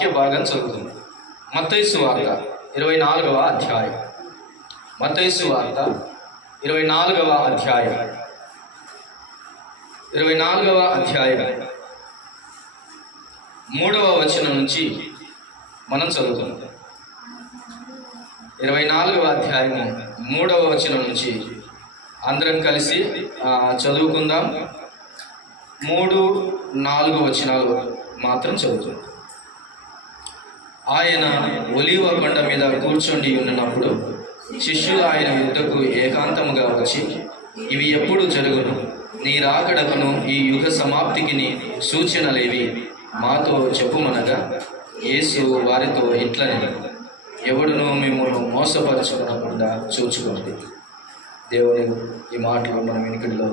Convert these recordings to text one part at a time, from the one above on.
వాక్య భాగం చదువుతుంది. మత్తయి సువార్త 24వ అధ్యాయం. మత్తయి సువార్త 24వ అధ్యాయం 3వ వచనం నుంచి మనం చదువుకుందాం. 24వ అధ్యాయము 3వ వచనం నుంచి అందరం కలిసి చదువుకుందాం. 3-4 వచనాలు మాత్రం చదువుకుందాం. ఆయన ఒలీవ కొండ మీద కూర్చొని ఉన్నప్పుడు శిష్యులు ఆయన యుద్ధకు ఏకాంతముగా వచ్చి, ఇవి ఎప్పుడు జరుగును? నీ రాకడకును ఈ యుగ సమాప్తికి సూచనలేవి మాతో చెప్పుమనగా, యేసు వారితో ఇట్లనే, ఎవడునో మిమ్మల్ని మోసపరచుకునకుండా చూచుకోండి. దేవుని ఈ మాటలు మన వెనుకల్లో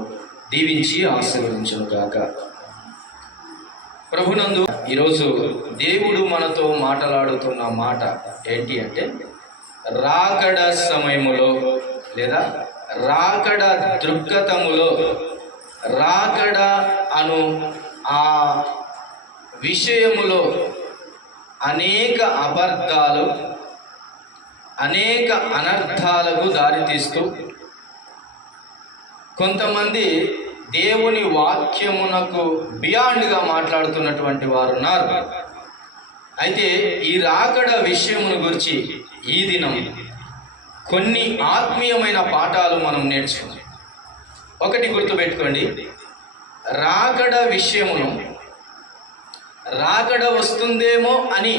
దీవించి ఆశీర్వదించును గాక. ప్రభునందు ఈరోజు దేవుడు మనతో మాట్లాడుతున్న మాట ఏంటి అంటే, రాకడ సమయములో లేదా రాకడ దృక్పథములో, రాకడ అను ఆ విషయములో అనేక అబద్ధాలు, అనేక అనర్థాలకు దారితీస్తూ కొంతమంది దేవుని వాక్యమునకు బియాండ్గా మాట్లాడుతున్నటువంటి వారు ఉన్నారు. అయితే ఈ రాకడ విషయమును గురించి ఈ దినం కొన్ని ఆత్మీయమైన పాఠాలు మనం నేర్చుకుందాం. ఒకటి గుర్తుపెట్టుకోండి, రాకడ విషయమును, రాకడ వస్తుందేమో అని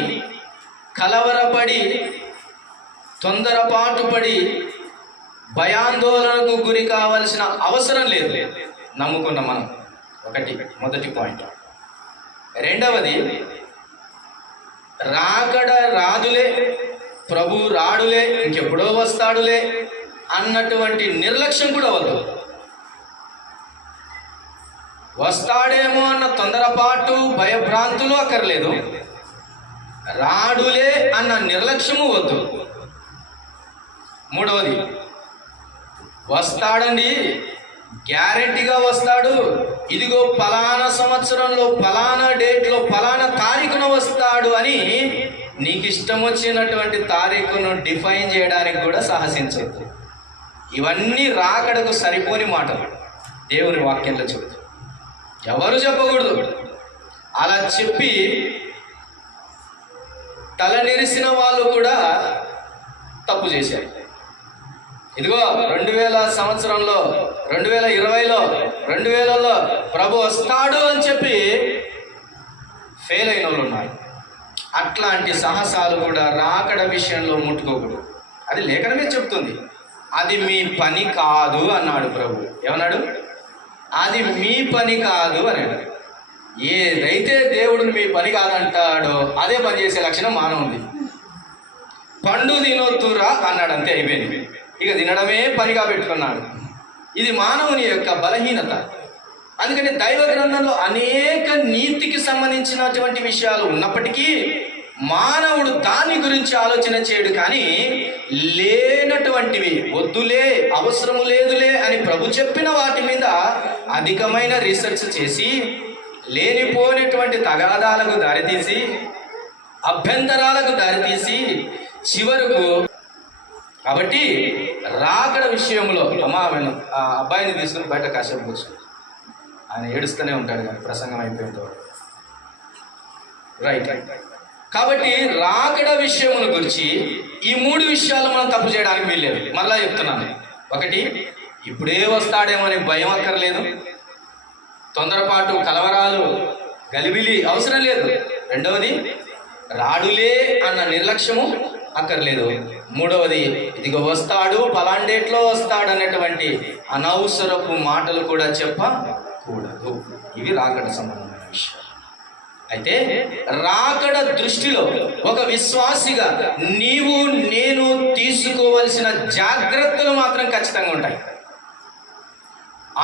కలవరపడి, తొందరపాటు పడి, భయాందోళనకు గురి కావాల్సిన అవసరం లేదు. నమ్ముకున్న మనం మొదటి పాయింట్. రెండవది, రాకడ రాదులే, ప్రభు రాడులే, ఇంకెప్పుడో వస్తాడులే అన్నటువంటి నిర్లక్ష్యం కూడా వద్దు. వస్తాడేమో అన్న తొందరపాటు, భయభ్రాంతులు అక్కర్లేదు. రాడులే అన్న నిర్లక్ష్యము వద్దు. మూడవది, వస్తాడండి, గ్యారెంటీగా వస్తాడు, ఇదిగో ఫలానా సంవత్సరంలో ఫలానా డేట్లో ఫలానా తారీఖున వస్తాడు అని నీకు ఇష్టం వచ్చినటువంటి తారీఖును డిఫైన్ చేయడానికి కూడా సాహసించవద్దు. ఇవన్నీ రాకడకు సరిపోని మాటలు దేవుని వాక్యంలో చెబుతారు. ఎవరు చెప్పకూడదు. అలా చెప్పి తలనిరిసిన వాళ్ళు కూడా తప్పు చేశారు. ఇదిగో 2000 సంవత్సరంలో, 2020లో, 2000లో ప్రభు వస్తాడు అని చెప్పి ఫెయిల్ అయిన వాళ్ళు ఉన్నారు. అట్లాంటి సాహసాలు కూడా రాకడ విషయంలో ముట్టుకోకూడదు. అది లేఖనమే చెప్తుంది. అది మీ పని కాదు అన్నాడు ప్రభు. ఏమన్నాడు? అది మీ పని కాదు అన్నాడు. ఏదైతే దేవుడు మీ పని కాదంటాడో అదే పని చేసే లక్షణం మానవుంది. పండు తినొద్దురా అన్నాడు, అంతే, అయిపోయింది. ఇక తినడమే పనిగా పెట్టుకున్నాడు. ఇది మానవుని యొక్క బలహీనత. అందుకని దైవ గ్రంథంలో అనేక నీతికి సంబంధించినటువంటి విషయాలు ఉన్నప్పటికీ మానవుడు దాని గురించి ఆలోచన చేయడు. కానీ లేనటువంటివి, వద్దులే, అవసరము లేదులే అని ప్రభు చెప్పిన వాటి మీద అధికమైన రీసెర్చ్ చేసి లేనిపోయినటువంటి తగాదాలకు దారితీసి, అభ్యంతరాలకు దారితీసి చివరకు, కాబట్టి రాకడ విషయంలో ఆ అబ్బాయిని తీసుకుని బయట కాసేపు కూర్చో, ఆయన ఏడుస్తూనే ఉంటాడు కానీ ప్రసంగం అయిపోయింది. రైట్. కాబట్టి రాకడ విషయముల గురించి ఈ 3 విషయాలు మనం తప్పు చేయడానికి వీల్లేదు. మళ్ళా చెప్తున్నాను. ఒకటి, ఇప్పుడే వస్తాడేమో అని భయం అక్కర్లేదు. తొందరపాటు, కలవరాలు, గలిబిలి అవసరం లేదు. రెండవది, రాడులే అన్న నిర్లక్ష్యము అక్కర్లేదు. మూడవది, ఇదిగో వస్తాడు, పలాండేట్లో వస్తాడు అనేటువంటి అనవసరపు మాటలు కూడా చెప్పకూడదు. ఇవి రాకడ సంబంధమైన విషయాలు. అయితే రాకడ దృష్టిలో ఒక విశ్వాసిగా నీవు నేను తీసుకోవలసిన జాగ్రత్తలు మాత్రం ఖచ్చితంగా ఉంటాయి.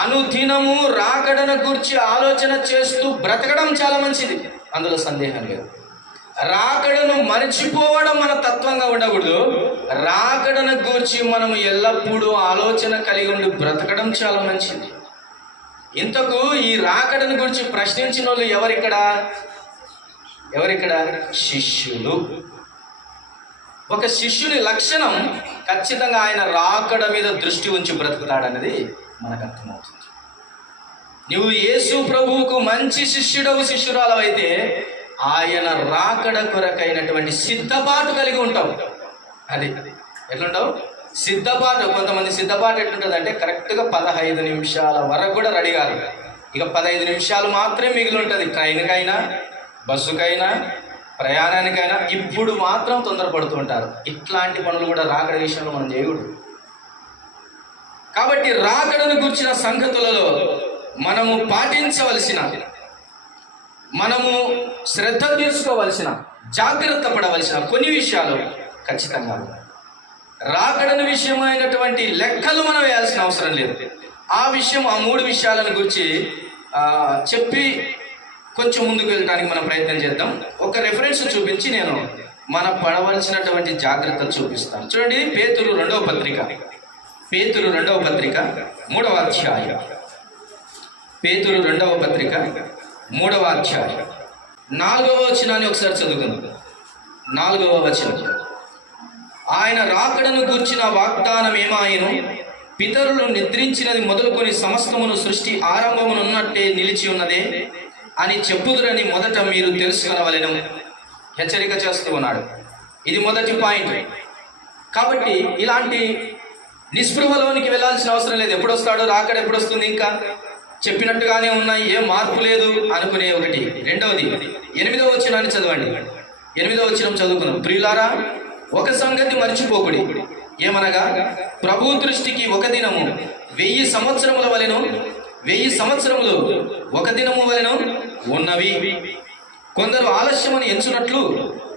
అనుదినము రాకడను గురించి ఆలోచన చేస్తూ బ్రతకడం చాలా మంచిది, అందులో సందేహం లేదు. రాకడను మర్చిపోవడం మన తత్వంగా ఉండకూడదు. రాకడను గూర్చి మనం ఎల్లప్పుడూ ఆలోచన కలిగి ఉండి బ్రతకడం చాలా మంచిది. ఇంతకు ఈ రాకడను గురించి ప్రశ్నించిన వాళ్ళు ఎవరిక్కడ? ఎవరిక్కడ? శిష్యులు. ఒక శిష్యుని లక్షణం ఖచ్చితంగా ఆయన రాకడ మీద దృష్టి ఉంచి బ్రతుకుతాడన్నది మనకు అర్థమవుతుంది. నువ్వు యేసు ప్రభువుకు మంచి శిష్యురాలవైతే ఆయన రాకడ కొరకైనటువంటి సిద్ధపాటు కలిగి ఉంటావు. అది ఎట్లుంటావు? సిద్ధపాటు. కొంతమంది సిద్ధపాటు ఎట్లుంటుంది అంటే కరెక్ట్గా 15 నిమిషాల వరకు కూడా రెడీ కాదు. ఇక 15 నిమిషాలు మాత్రమే మిగిలి ఉంటుంది. ట్రైన్కైనా, బస్సుకైనా, ప్రయాణానికైనా. ఇప్పుడు మాత్రం తొందరపడుతూ ఉంటారు. ఇట్లాంటి పనులు కూడా రాకడ విషయంలో మనం చేయకూడదు. కాబట్టి రాకడను గుర్చిన సంగతులలో మనము పాటించవలసిన, మనము శ్రద్ధ తీసుకోవలసిన, జాగ్రత్త పడవలసిన కొన్ని విషయాలు ఖచ్చితంగా రాకడను విషయమైనటువంటి లెక్కలు మనం వేయాల్సిన అవసరం లేదు. ఆ 3 విషయాలను గురించి చెప్పి కొంచెం ముందుకు వెళ్ళడానికి మనం ప్రయత్నం చేద్దాం. ఒక రెఫరెన్స్ చూపించి నేను మన పడవలసినటువంటి జాగ్రత్తలు చూపిస్తాను. చూడండి, పేతురు రెండవ పత్రిక 3వ అధ్యాయం. పేతురు 2వ పత్రిక 3వ అధ్యాయం 4వ వచనాన్ని ఒకసారి చదువుకుందాం. 4వ వచనం. ఆయన రాకడను గూర్చిన వాగ్దానం ఏమాయను? పితరులు నిద్రించినది మొదలుకొని సమస్తమును సృష్టి ఆరంభమునున్నట్టే నిలిచి ఉన్నదే అని చెప్పుదురని మొదట మీరు తెలుసుకొనవలెను హెచ్చరిక చేస్తూ ఉన్నాడు. ఇది మొదటి పాయింట్. కాబట్టి ఇలాంటి నిస్పృహలోనికి వెళ్ళాల్సిన అవసరం లేదు. ఎప్పుడు వస్తాడో, రాకడ ఎప్పుడు వస్తుంది, ఇంకా చెప్పినట్టుగానే ఉన్నాయి, ఏం మార్పు లేదు అనుకునే ఒకటి. రెండవది 8వ వచనాన్ని చదవండి. 8వ వచనం చదువుకున్నాం. ప్రియులారా, ఒక సంగతి మర్చిపోకుడి. ఏమనగా ప్రభు దృష్టికి ఒక దినము 1000 సంవత్సరముల వలెను, 1000 సంవత్సరములు ఒక దినము వలెను ఉన్నవి. కొందరు ఆలస్యమును ఎంచునట్లు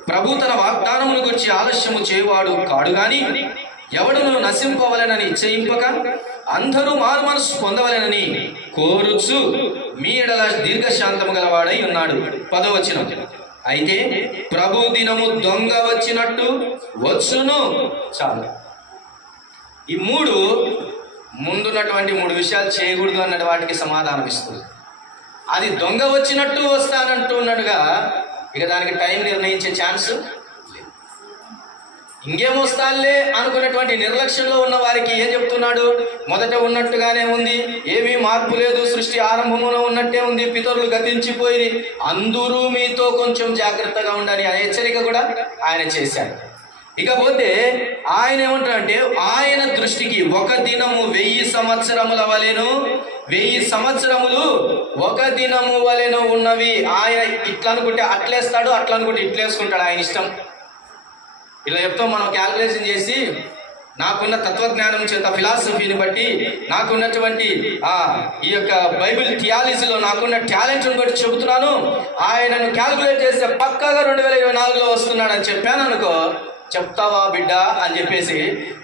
ప్రభు తన వాగ్దానమును గురించి ఆలస్యము చేయవాడు కాడు గాని ఎవడును నశింపవలెనని ఇచ్చయింపక అందరూ మారు మనసు పొందవలెనని కోరుచు మీ ఎడల దీర్ఘశాంతము గలవాడై ఉన్నాడు. 10వ వచనం. అయితే ప్రభు దినము దొంగ వచ్చినట్టు వచ్చును. చాలు. ఈ ముందున్నటువంటి 3 విషయాలు చేయకూడదు అన్నట్టు వాటికి సమాధానం ఇస్తుంది. అది దొంగ వచ్చినట్టు వస్తానంటున్నట్టుగా ఇక దానికి టైం నిర్ణయించే ఛాన్స్ లేదు. ఇంకేమొస్తాలే అనుకున్నటువంటి నిర్లక్ష్యంలో ఉన్న వారికి ఏం చెప్తున్నాడు? మొదట ఉన్నట్టుగానే ఉంది, ఏమీ మార్పు లేదు, సృష్టి ఆరంభమున ఉన్నట్టే ఉంది, పితరులు గతించిపోయి అందరూ మీతో కొంచెం జాగ్రత్తగా ఉండాలి అనే హెచ్చరిక కూడా ఆయన చేశాడు. ఇకపోతే ఆయన ఏమంటాడంటే, ఆయన దృష్టికి ఒక దినము 1000 సంవత్సరముల వలెను, 1000 సంవత్సరములు ఒక దినము వలెను ఉన్నవి. ఆయన ఇట్లా అనుకుంటే అట్లేస్తాడు, అట్లా అనుకుంటే ఇట్లేసుకుంటాడు, ఆయన ఇష్టం. ఇలా చెప్తాం మనం క్యాల్కులేషన్ చేసి, నాకున్న తత్వజ్ఞానం చేత, ఫిలాసఫీని బట్టి, నాకున్నటువంటి ఈ యొక్క బైబిల్ థియాలజీలో నాకున్న టాలెంట్ని బట్టి చెబుతున్నాను, ఆయనను క్యాల్కులేట్ చేస్తే పక్కాగా 2024లో వస్తున్నాడు అని చెప్పాను అనుకో, చెప్తావా బిడ్డ అని చెప్పేసి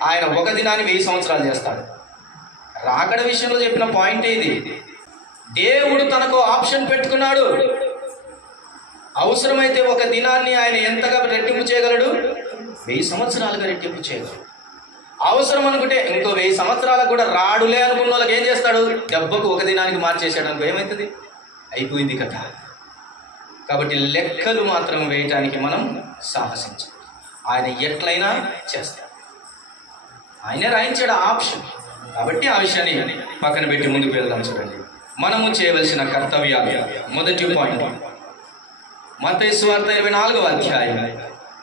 ఆయన ఒక దినాన్ని 1000 సంవత్సరాలు చేస్తాడు. రాకడ విషయంలో చెప్పిన పాయింట్ ఇది. దేవుడు తనకు ఆప్షన్ పెట్టుకున్నాడు. అవసరమైతే ఒక దినాన్ని ఆయన ఎంతగా రెట్టింపు చేయగలడు? 1000 సంవత్సరాలుగా రెట్టింపు చేయగలడు. అవసరం అనుకుంటే ఇంకో 1000 సంవత్సరాలకు కూడా రాడులే అనుకున్న వాళ్ళకి ఏం చేస్తాడు? దెబ్బకు ఒక దినానికి మార్చేసాడు అనుకో, ఏమవుతుంది? అయిపోయింది కదా. కాబట్టి లెక్కలు మాత్రం వేయటానికి మనం సాహసించాలి. ఆయన ఎట్లయినా చేస్తాడు. ఆయనే రాయించాడు ఆప్షన్. కాబట్టి ఆ విషయాన్ని పక్కన పెట్టి ముందుకు వెళ్దాం. చూడండి, మనము చేయవలసిన కర్తవ్యాలు. మొదటి పాయింట్, మత్తయి సువార్త 24వ అధ్యాయం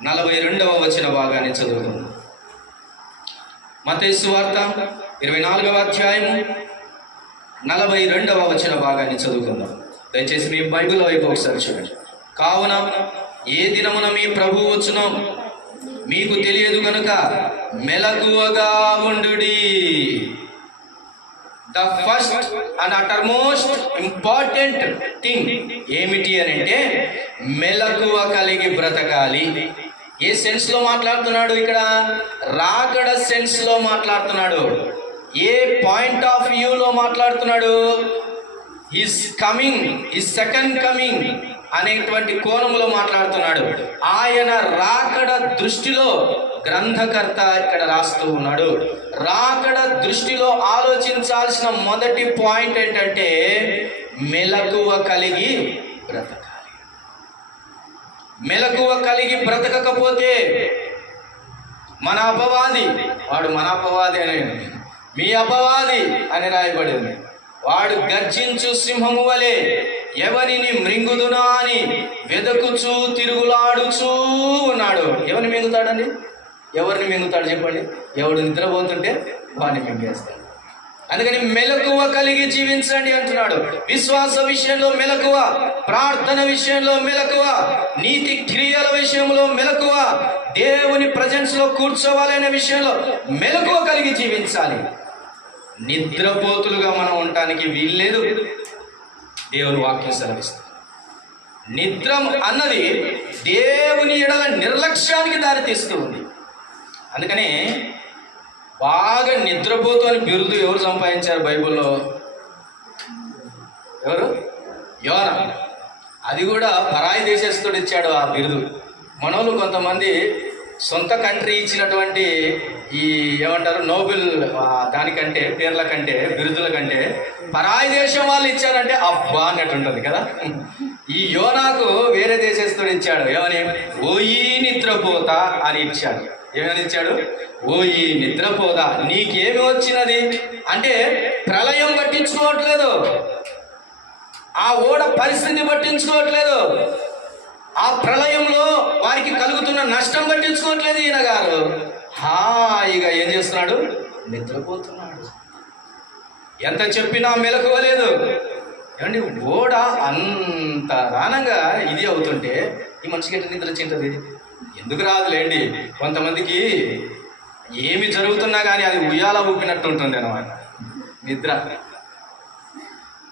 42వ వచన భాగాన్ని చదువుతాం. మత్తయి సువార్త 24వ అధ్యాయము 42వ వచన భాగాన్ని చదువుకుందాం. దయచేసి మీ బైబిల్ వైపు ఒకసారి చూడండి. కావున ఏ దినమున మీ ప్రభువు వచ్చునో మీకు తెలియదు కనుక మెలకువగా ఉండుడి. The first and uttermost important thing ఏమిటి అని అంటే, మెలకువ కలిగి బ్రతకాలి. ఏ సెన్స్ లో మాట్లాడుతున్నాడు ఇక్కడ? రాకడ సెన్స్ లో మాట్లాడుతున్నాడు. ఏ పాయింట్ ఆఫ్ వ్యూలో మాట్లాడుతున్నాడు? His coming, his second coming అనేటువంటి కోణంలో మాట్లాడుతున్నాడు. ఆయన రాకడ దృష్టిలో గ్రంథకర్త ఇక్కడ రాస్తూ ఉన్నాడు. రాకడ దృష్టిలో ఆలోచించాల్సిన మొదటి పాయింట్ ఏంటంటే, మెలకువ కలిగి బ్రతకాలి. మెలకువ కలిగి బ్రతకకపోతే మన అపవాది, వాడు మన అపవాది అని, మీ అపవాది అని రాయబడింది, వాడు గర్జించు సింహము వలె ఎవరిని మృంగుదునా అని వెదకుచూ తిరుగులాడుచూ ఉన్నాడు. ఎవరిని మింగుతాడండి? ఎవరిని మింగుతాడు చెప్పండి? ఎవడు నిద్రపోతుంటే వాడిని మింగేస్తాడు. అందుకని మెలకువ కలిగి జీవించండి అంటున్నాడు. విశ్వాస విషయంలో మెలకువ, ప్రార్థన విషయంలో మెలకువ, నీతి క్రియల విషయంలో మెలకువ, దేవుని ప్రజెన్స్ లో కూర్చోవాలనే విషయంలో మెలకువ కలిగి జీవించాలి. నిద్రపోతులుగా మనం ఉండటానికి వీల్లేదు. దేవుని వాక్యం సెలవిస్తుంది. నిద్ర అన్నది దేవుని ఎడల నిర్లక్ష్యానికి దారితీస్తూ ఉంది. అందుకని బాగా నిద్రపోతూ అని బిరుదు ఎవరు సంపాదించారు బైబిల్లో? ఎవరు? యోనా. అది కూడా పరాయి దేశస్తుడు ఇచ్చాడు ఆ బిరుదు. మనోళ్ళు కొంతమంది సొంత కంట్రీ ఇచ్చినటువంటి ఈ ఏమంటారు నోబెల్ దానికంటే, పేర్ల కంటే, బిరుదుల కంటే పరాయి దేశం వాళ్ళు ఇచ్చారంటే అబ్బా అన్నట్టు ఉంటుంది కదా. ఈ యోనాకు వేరే దేశస్తుడు ఇచ్చాడు. ఏమని? ఓయి నిద్రపోతా అని ఇచ్చాడు. ఏమని ఇచ్చాడు? ఓయి నిద్రపోదా, నీకేమి వచ్చినది అంటే ప్రళయం పట్టించుకోవట్లేదు, ఆ ఓడ పరిస్థితి పట్టించుకోవట్లేదు, ఆ ప్రళయంలో వారికి కలుగుతున్న నష్టం పట్టించుకోవట్లేదు. ఈయన గారు హాయిగా ఏం చేస్తున్నాడు? నిద్రపోతున్నాడు. ఎంత చెప్పినా మెలకువలేదు. ఏమండి, ఓడ అంత రానంగా ఇది అవుతుంటే ఈ మనిషికి ఎట్లా నిద్ర వచ్చింటది? ఎందుకు రాదులేండి, కొంతమందికి ఏమి జరుగుతున్నా కానీ అది ఉయ్యాల ఊపినట్టు ఉంటుంది అన్నమాట నిద్ర.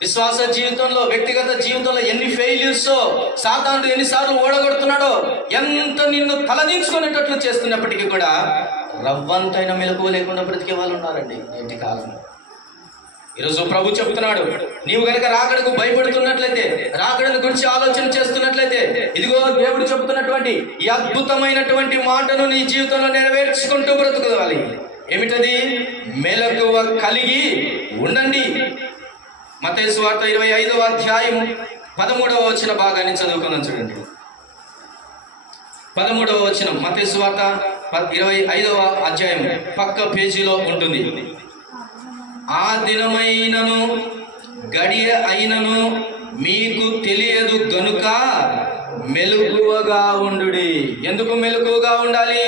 విశ్వాస జీవితంలో, వ్యక్తిగత జీవితంలో ఎన్ని ఫెయిల్యూర్స్ సాతానుడు ఎన్నిసార్లు ఓడగొడుతున్నాడో, ఎంత నిన్ను తలదించుకునేటట్లు చేస్తున్నప్పటికీ కూడా రవ్వంతైన మెలకువ లేకుండా బ్రతికే వాళ్ళు ఉన్నారండి నేటి కాలంలో. ఈరోజు ప్రభు చెప్తున్నాడు, నీవు కనుక రాకడకు భయపడుతున్నట్లయితే, రాకడను గురించి ఆలోచన చేస్తున్నట్లయితే, ఇదిగో దేవుడు చెప్తున్నటువంటి ఈ అద్భుతమైనటువంటి మాటను నీ జీవితంలో నెరవేర్చుకుంటూ బ్రతుకోవాలి. ఏమిటది? మెలకువ కలిగి ఉండండి. మత్తయి సువార్త 25వ అధ్యాయం 13వ వచన భాగాన్ని చదువుకున్నాం చూడండి. 13వ వచనం మత్తయి సువార్త 25వ అధ్యాయం పక్క పేజీలో ఉంటుంది. ఆ దినమైనను గడియ అయినను మీకు తెలియదు గనుక మెలకువగా ఉండుడి. ఎందుకు మెలకువగా ఉండాలి?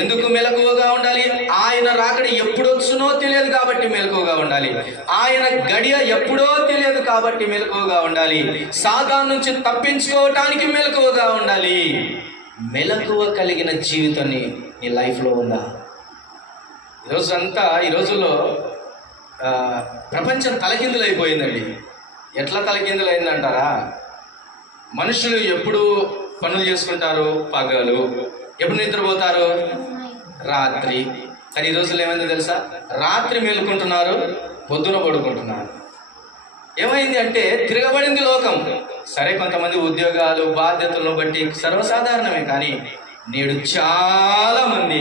ఎందుకు మెలకువగా ఉండాలి? ఆయన రాకడ ఎప్పుడు వచ్చునో తెలియదు కాబట్టి మెలకువగా ఉండాలి. ఆయన గడియ ఎప్పుడో తెలియదు కాబట్టి మెలకువగా ఉండాలి. సాతాను నుంచి తప్పించుకోవటానికి మెలకువగా ఉండాలి. మెలకువ కలిగిన జీవితాన్ని నీ లైఫ్లో ఉందా? ఈ రోజుల్లో ప్రపంచం తలకిందులైపోయిందండి. ఎట్లా తలకిందులైందంటారా? మనుషులు ఎప్పుడు పనులు చేసుకుంటారు? పగలు. ఎప్పుడు నిద్రపోతారు? రాత్రి. కానీ ఈ రోజుల్లో ఏమైందో తెలుసా? రాత్రి మేలుకుంటున్నారు, పొద్దున పడుకుంటున్నారు. ఏమైంది అంటే తిరగబడింది లోకం. సరే, కొంతమంది ఉద్యోగాలు బాధ్యతలను బట్టి సర్వసాధారణమే, కానీ నేడు చాలా మంది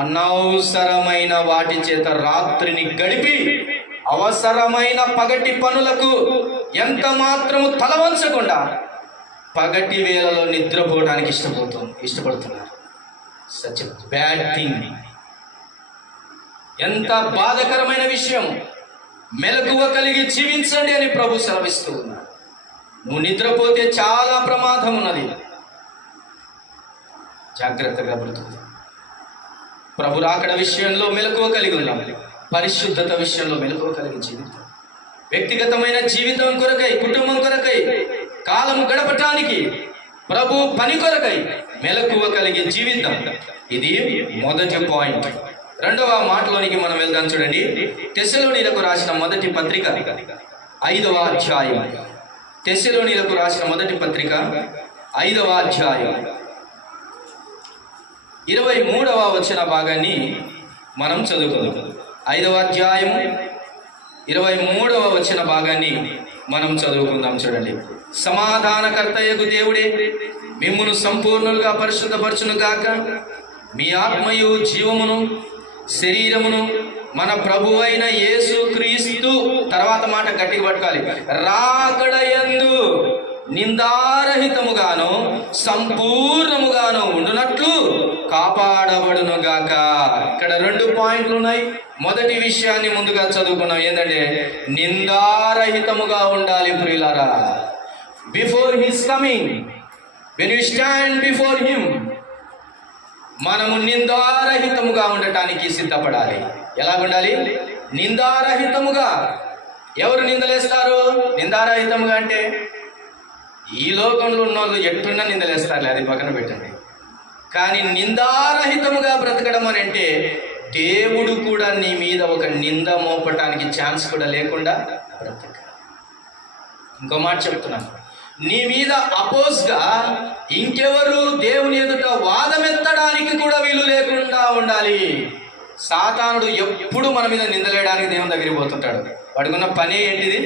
అనవసరమైన వాటి చేత రాత్రిని గడిపి అవసరమైన పగటి పనులకు ఎంత మాత్రము తల వంచకుండా పగటి వేళలో నిద్రపోవడానికి ఇష్టపడుతున్నారు. Such bad thing. ఎంత బాధకరమైన విషయం. మెలకువ కలిగి జీవించండి అని ప్రభు సెలవిస్తూ ఉన్నాడు. నువ్వు నిద్రపోతే చాలా ప్రమాదం ఉన్నది. జాగ్రత్తగా బ్రతుకు. ప్రభు రాకడ విషయంలో మెలకువ కలిగి ఉన్నాం. పరిశుద్ధత విషయంలో మెలకువ కలిగి జీవితం. వ్యక్తిగతమైన జీవితం కొరకై, కుటుంబం కొరకై, కాలము గడపటానికి, ప్రభు పని కొరకై మెలకువ కలిగి జీవితం. ఇది మొదటి పాయింట్. రెండవ మాటలోనికి మనం వెళ్దాం చూడండి. తెస్సలోనీయులకు రాసిన మొదటి పత్రిక 5వ అధ్యాయం. తెస్సలోనీయులకు రాసిన మొదటి పత్రిక 5వ అధ్యాయం 23వ వచన భాగాన్ని మనం చదువుకుందాం. 5వ అధ్యాయం 23వ వచన భాగాన్ని మనం చదువుకుందాం చూడండి. సమాధానకర్తయగు దేవుడే మిమ్మును సంపూర్ణులుగా పరిశుద్ధపరచును గాక. మీ ఆత్మయు జీవమును శరీరమును మన ప్రభువైన యేసు క్రీస్తు, తర్వాత మాట గట్టిగా పట్టుకోవాలి, రాకడయందు నిందారహితముగాను సంపూర్ణముగాను ఉండునట్లు కాపాడబడునుగాక. ఇక్కడ 2 పాయింట్లు ఉన్నాయి. మొదటి విషయాన్ని ముందుగా చదువుకున్నాం, ఏంటంటే నిందారహితముగా ఉండాలి ప్రియులారా. Before his coming, when you stand before him, మనము నిందారహితముగా ఉండటానికి సిద్ధపడాలి. ఎలాగుండాలి? నిందారహితముగా. ఎవరు నిందలేస్తారు నిందారహితముగా అంటే? ఈ లోకంలో ఉన్న వాళ్ళు ఎట్టున్నా నిందలేస్తారులే, అది పక్కన పెట్టండి. కానీ నిందారహితముగా బ్రతకడం అని అంటే దేవుడు కూడా నీ మీద ఒక నింద మోపటానికి ఛాన్స్ కూడా లేకుండా బ్రతక. ఇంకో మాట చెప్తున్నాను, నీ మీద అపోజ్గా ఇంకెవరు దేవుని ఎదుట వాదమెత్తడానికి కూడా వీలు లేకుండా ఉండాలి. సాతానుడు ఎప్పుడు మన మీద నిందలేయడానికి దేవుని దగ్గరికి పోతుంటాడు. వాడుకున్న పని ఏంటిది?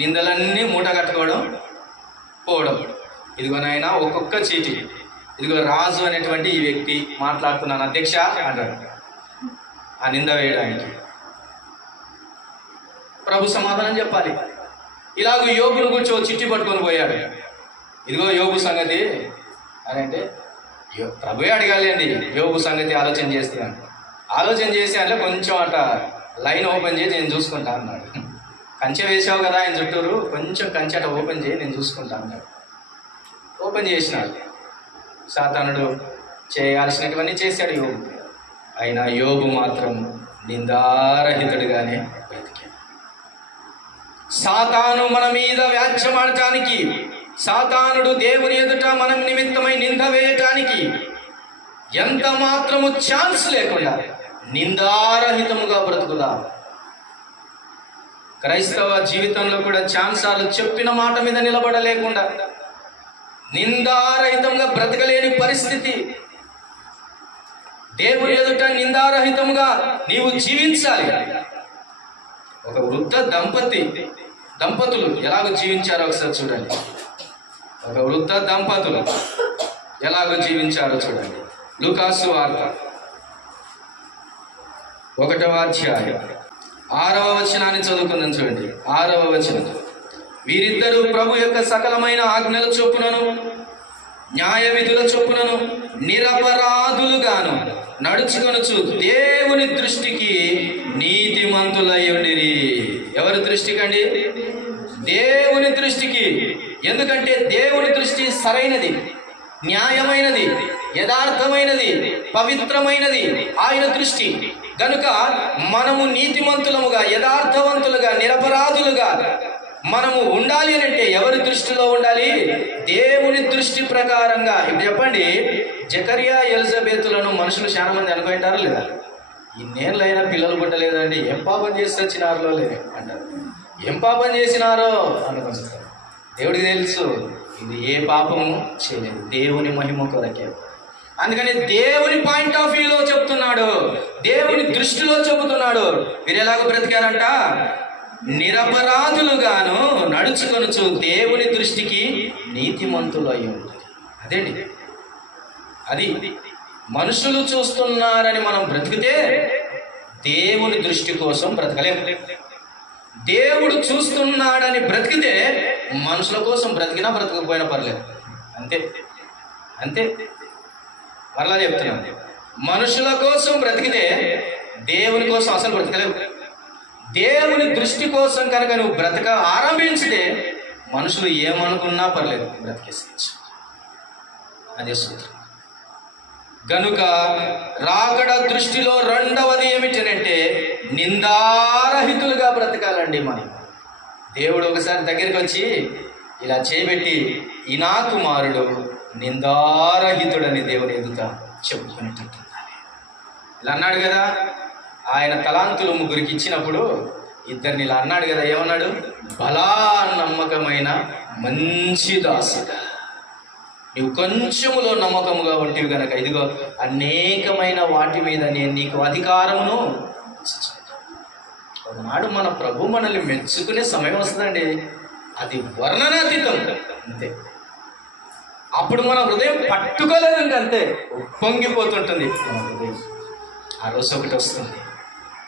నిందలన్నీ మూట కట్టుకోవడం, పోవడం. ఇదిగో నాయన ఒక్కొక్క చీటి, ఇదిగో రాజు అనేటువంటి ఈ వ్యక్తి మాట్లాడుతున్నాను అధ్యక్ష అంటాడు, ఆ నింద వేయడానికి. ప్రభు సమాధానం చెప్పాలి. ఇలాగ యోగును కూర్చో చిట్టి పట్టుకొని పోయాడు, ఇదిగో యోగు సంగతి అని అంటే ప్రభువే అడగాలి అండి. యోగు సంగతి ఆలోచన చేస్తున్నాను, ఆలోచన చేసి అంటే కొంచెం అట లైన్ ఓపెన్ చేసి నేను చూసుకుంటా అన్నాడు. కంచె వేసావు కదా ఆయన చుట్టూరు, కొంచెం కంచె అట ఓపెన్ చేయి నేను చూసుకుంటా అన్నాడు. ఓపెన్ చేసినాడు. సాతానుడు చేయాల్సినటువన్నీ చేశాడు యోగు. అయినా యోగు మాత్రం నిందారహితుడిగానే బ్రతికాడు. సాతాను మన మీద వ్యాజ్యమాడటానికి, సాతానుడు దేవుని ఎదుట మనం నిమిత్తమై నింద వేయటానికి ఎంత మాత్రము ఛాన్స్ లేకుండా నిందారహితముగా బ్రతుకుదాం. క్రైస్తవ జీవితంలో కూడా ఛాన్సాలు చెప్పిన మాట మీద నిలబడలేకుండా నిందారహితంగా బ్రతకలేని పరిస్థితి. దేవుని ఎదుట నిందారహితంగా నీవు జీవించాలి. ఒక వృద్ధ దంపతులు ఎలాగో జీవించారో ఒకసారి చూడండి. ఒక వృద్ధ దంపతులు ఎలాగో జీవించారో చూడండి. లూకాసు వార్త 1వ అధ్యాయం 6వ వచనాన్ని చదువుకుందాం. చూడండి 6వ వచనం. వీరిద్దరూ ప్రభు యొక్క సకలమైన ఆజ్ఞల చొప్పునను న్యాయ విధుల చొప్పునను నిరపరాధులుగాను నడుచుకొనుచు దేవుని దృష్టికి నీతిమంతులై ఉండిరి. ఎవరి దృష్టికి అండి? దేవుని దృష్టికి. ఎందుకంటే దేవుని దృష్టి సరైనది, న్యాయమైనది, యథార్థమైనది, పవిత్రమైనది ఆయన దృష్టి. కనుక మనము నీతిమంతులముగా, యథార్థవంతులుగా, నిరపరాధులుగా మనము ఉండాలి అని అంటే ఎవరి దృష్టిలో ఉండాలి? దేవుని దృష్టి ప్రకారంగా. ఇప్పుడు చెప్పండి, జకరియా ఎలిజబెతులను మనుషులు చాలా మంది అనుకుంటారు లేదా? ఇన్నేళ్ళైనా పిల్లలు పుట్టలేదండి, ఏం పాపం చేసి వచ్చినారో లేదు అంటారు. ఏం పాపం చేసినారో అనుకుంటారు. దేవుడికి తెలుసు ఇది ఏ పాపము చేయలేదు, దేవుని మహిమ కొరకే. అందుకని దేవుని పాయింట్ ఆఫ్ వ్యూలో చెప్తున్నాడు, దేవుని దృష్టిలో చెబుతున్నాడు. వీరు ఎలాగో బ్రతికారంట? నిరపరాధులుగాను నడుచుకొనుచు దేవుని దృష్టికి నీతిమంతులు అయి ఉంటుంది. అదేండి, అది మనుషులు చూస్తున్నారని మనం బ్రతికితే దేవుని దృష్టి కోసం బ్రతకలేము. దేవుడు చూస్తున్నాడని బ్రతికితే మనుషుల కోసం బ్రతికినా బ్రతకపోయినా పర్లేదు. అంతే అంతే. మరలా చెప్తున్నాను, మనుషుల కోసం బ్రతికితే దేవుని కోసం అసలు బ్రతకలేవు. దేవుని దృష్టి కోసం కనుక నువ్వు బ్రతక ఆరంభించితే మనుషులు ఏమనుకున్నా పర్లేదు, బ్రతికేసేయచ్చు. అదే సూత్రం. గనుక రాకడ దృష్టిలో రెండవది ఏమిటంటే నిందారహితులుగా బ్రతకాలండి. మనం దేవుడు ఒకసారి దగ్గరికి వచ్చి ఇలా చేయబెట్టి, ఈ నా కుమారుడు నిందారహితుడని దేవుని ఎదుట చెప్పుకునేటట్టు ఇలా అన్నాడు కదా. ఆయన తలాంతులు 3కి ఇచ్చినప్పుడు ఇద్దరిని ఇలా అన్నాడు కదా. ఏమన్నాడు? బలా నమ్మకమైన మంచి దాసుడా, నువ్వు కొంచెములో నమ్మకముగా ఉంటివి గనక ఇదిగో అనేకమైన వాటి మీద నేను నీకు అధికారమును. ఒకనాడు మన ప్రభు మనల్ని మెచ్చుకునే సమయం వస్తుందండి, అది వర్ణనాతీతం. అంతే. అప్పుడు మన హృదయం పట్టుకోలేదు, ఇంకంతే పొంగిపోతుంటుంది మన హృదయం. ఆ రోజు ఒకటి వస్తుంది.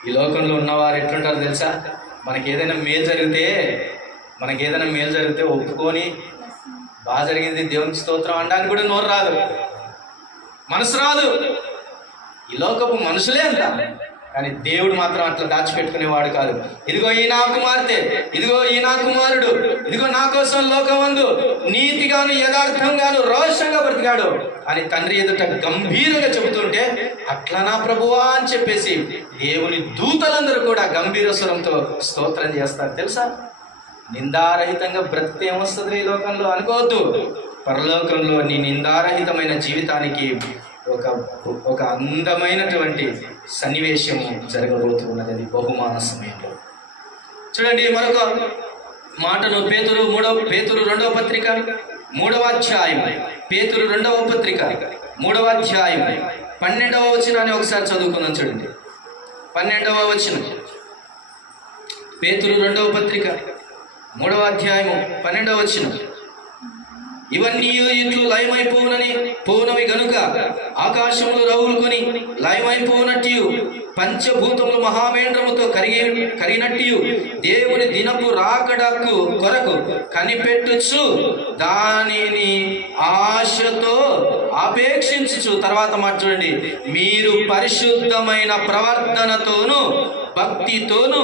ఈ లోకంలో ఉన్నవారు ఎట్లుంటారో తెలుసా? మనకి ఏదైనా మేలు జరిగితే మనకి ఏదైనా మేలు జరిగితే ఒప్పుకొని బాగా జరిగింది దేవునికి స్తోత్రం అనడానికి కూడా నోరు రాదు, మనసు రాదు. ఈ లోకపు మనుషులే అంత, కానీ దేవుడు మాత్రం అట్లా దాచిపెట్టుకునేవాడు కాదు. ఇదిగో ఈ నా కుమార్తె, ఇదిగో ఈ నా కుమారుడు, ఇదిగో నా కోసం లోకమందు నీతిగాను యథార్థంగాను రోషంగా బ్రతికాడు అని తండ్రి ఎదుట గంభీరంగా చెబుతుంటే, అట్లా నా ప్రభువా అని చెప్పేసి దేవుని దూతలందరూ కూడా గంభీర స్వరంతో స్తోత్రం చేస్తారు. తెలుసా, నిందారహితంగా బ్రతికితే ఏమొస్తుంది ఈ లోకంలో అనుకోవద్దు. పరలోకంలో నీ నిందారహితమైన జీవితానికి ఒక అందమైనటువంటి సన్నివేశము జరగబోతున్నది. అది బహుమాన సమయంలో. చూడండి మరొక మాటను పేతురు 2వ పత్రిక 3వ అధ్యాయం, పేతురు 2వ పత్రిక 3వ అధ్యాయం 12వ వచనాన్ని ఒకసారి చదువుకుందాం. చూడండి 12వ వచనం, పేతురు 2వ పత్రిక 3వ అధ్యాయము 12వ వచనం. ఇవన్నీ ఇట్లు లయమైపోనవి గనుక ఆకాశములు రవులుకొని లయమైపోనట్టు పంచభూతములు మహావేంద్రముతో కరిగినట్టు దేవుని దినపు రాకడకు కొరకు కనిపెట్టుచు దానిని ఆశతో అపేక్షించుచు. తర్వాత మాట చూడండి, మీరు పరిశుద్ధమైన ప్రవర్తనతోను భక్తితోను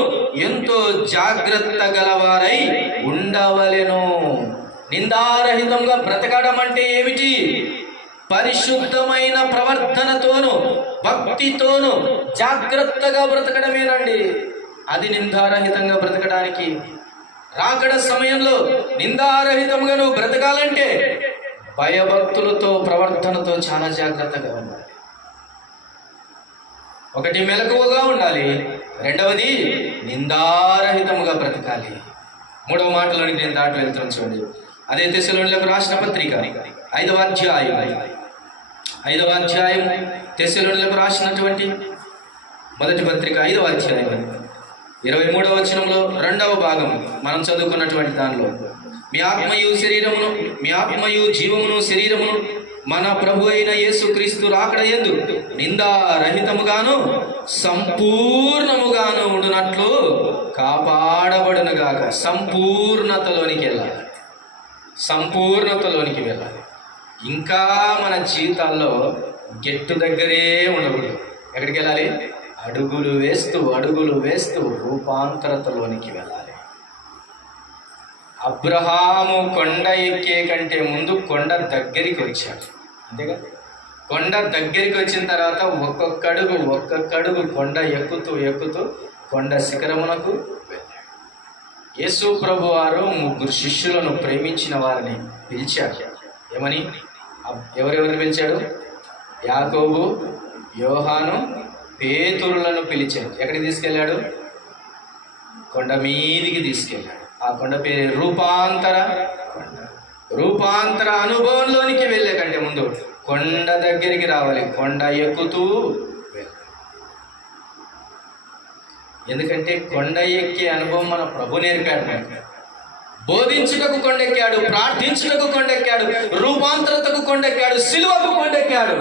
ఎంతో జాగ్రత్త గలవారై ఉండవలెను. నిందారహితంగా బ్రతకడం అంటే ఏమిటి? పరిశుద్ధమైన ప్రవర్తనతోను భక్తితోను జాగ్రత్తగా బ్రతకడమేనండి. అది నిందారహితంగా బ్రతకడానికి. రాకడ సమయంలో నిందారహితంగా నువ్వు బ్రతకాలంటే భయభక్తులతో ప్రవర్తనతో చాలా జాగ్రత్తగా ఉండాలి. ఒకటి మెలకువగా ఉండాలి, రెండవది నిందారహితముగా బ్రతకాలి. మూడవ మాటలోనికి నేను దాటి వెళ్తున్నాను. చూడండి, అదే తెస్సలోనికీయులకు రాసిన పత్రిక 5వ అధ్యాయం తెస్సలోనికీయులకు రాసినటువంటి మొదటి పత్రిక 5వ అధ్యాయం 23వ వచనంలో 2వ భాగం మనం చదువుకున్నటువంటి దానిలో, మీ ఆత్మయు జీవమును శరీరమును మన ప్రభు అయిన యేసుక్రీస్తు రాకడ యందు నిందారహితముగాను సంపూర్ణముగాను ఉండునట్లు కాపాడబడునుగాక. సంపూర్ణతలోనికి వెళ్ళాలి. ఇంకా మన జీవితాల్లో గెట్టు దగ్గరే ఉండకూడదు. ఎక్కడికి వెళ్ళాలి? అడుగులు వేస్తూ రూపాంతరతలోనికి వెళ్ళాలి. అబ్రహాము కొండ ఎక్కే కంటే ముందు కొండ దగ్గరికి వచ్చాడు, అంతేగా? కొండ దగ్గరికి వచ్చిన తర్వాత ఒక్కొక్కడుగు కొండ ఎక్కుతూ కొండ శిఖరమునకు వెళ్ళాడు. యేసు ప్రభు వారు 3 శిష్యులను ప్రేమించిన వారిని పిలిచాడు. ఏమని? ఎవరెవరిని పిలిచాడు? యాకోబు, యోహాను, పేతురులను పిలిచాడు. ఎక్కడికి తీసుకెళ్ళాడు? కొండ మీదికి తీసుకెళ్ళాడు. ఆ కొండ పేరు రూపాంతర కొండ. రూపాంతర అనుభవంలోనికి వెళ్ళే కంటే ముందు కొండ దగ్గరికి రావాలి, కొండ ఎక్కుతూ వెళ్ళాలి. ఎందుకంటే కొండ ఎక్కే అనుభవం మన ప్రభు నేర్పాడు. బోధించుటకు కొండెక్కాడు, ప్రార్థించుటకు కొండెక్కాడు, రూపాంతరతకు కొండెక్కాడు, సిలువకు కొండెక్కాడు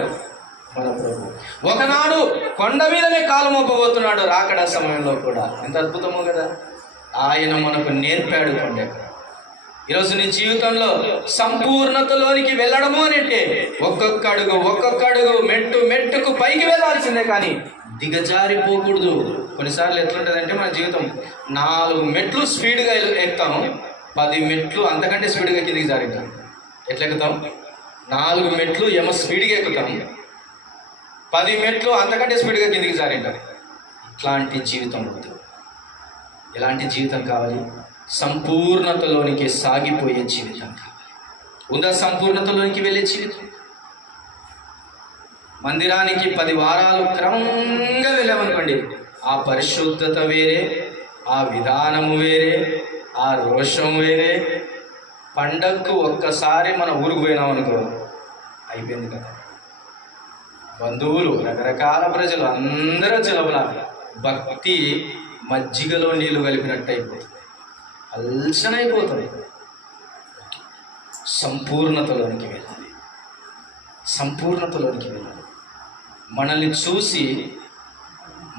మన ప్రభు. ఒకనాడు కొండ మీదనే కాలు మోపబోతున్నాడు రాకడ సమయంలో కూడా. ఎంత అద్భుతమో కదా! ఆయన మనకు నేర్పాడు కొండెక్క. ఈరోజు నీ జీవితంలో సంపూర్ణతలోనికి వెళ్ళడము అంటే ఒక్కొక్క అడుగు మెట్టుకు పైకి వెళ్ళాల్సిందే, కానీ దిగజారిపోకూడదు. కొన్నిసార్లు ఎట్లుంటుందంటే మన జీవితం 4 మెట్లు స్పీడ్గా ఎక్కుతాము, 10 మెట్లు అంతకంటే స్పీడ్గా కిందికి జారిద్దాం. ఎట్లా ఎక్కుతాం? 4 మెట్లు ఏమో స్పీడ్గా ఎక్కుతాం, 10 మెట్లు అంతకంటే స్పీడ్గా కిందికి జారిద్దాం. ఇట్లాంటి జీవితం వద్దు. ఎలాంటి జీవితం కావాలి? సంపూర్ణతలోనికి సాగిపోయే జీవితం కావాలి. ఉందా సంపూర్ణతలోనికి వెళ్ళే జీవితం? మందిరానికి 10 వారాలు క్రమంగా వెళ్ళామనుకోండి, ఆ పరిశుద్ధత వేరే, ఆ విధానము వేరే, ఆ రోషం వేరే. పండగకు ఒక్కసారి మన ఊరికి పోయినామనుకో, అయిపోయింది కదా. బంధువులు, రకరకాల ప్రజలు అందరూ చిలవల భక్తి మజ్జిగలో నీళ్లు కలిపినట్టు అయిపోతుంది, అల్సనైపోతుంది. సంపూర్ణతలోనికి వెళ్ళాలి. మనల్ని చూసి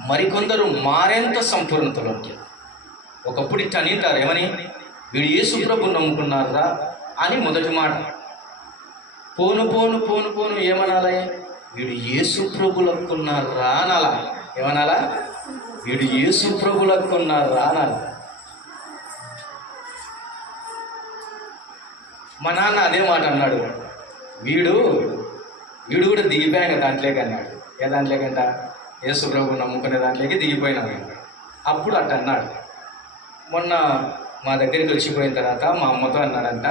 మరికొందరు మారేంత సంపూర్ణతలోనికి. ఒకప్పుడు ఇట్లా అనింటారు, ఏమని? వీడు యేసు ప్రభు నమ్ముకున్నారా అని మొదటి మాట. పోను పోను పోను పోను ఏమనాలి? వీడు యేసు ప్రభులక్కున్నారా అనాలా? ఏమనాలా? వీడు యేసు ప్రభులక్కున్నారా అనాలి. మా నాన్న అదే మాట అన్నాడు. వీడు కూడా దిగిపోయాక దాంట్లోకి అన్నాడు. ఏ దాంట్లోకంట? యేసు ప్రభు నమ్ముకునే దాంట్లోకి దిగిపోయినాడు. అప్పుడు అట్ట అన్నాడు. మొన్న మా దగ్గరికి వచ్చిపోయిన తర్వాత మా అమ్మతో అన్నాడంట,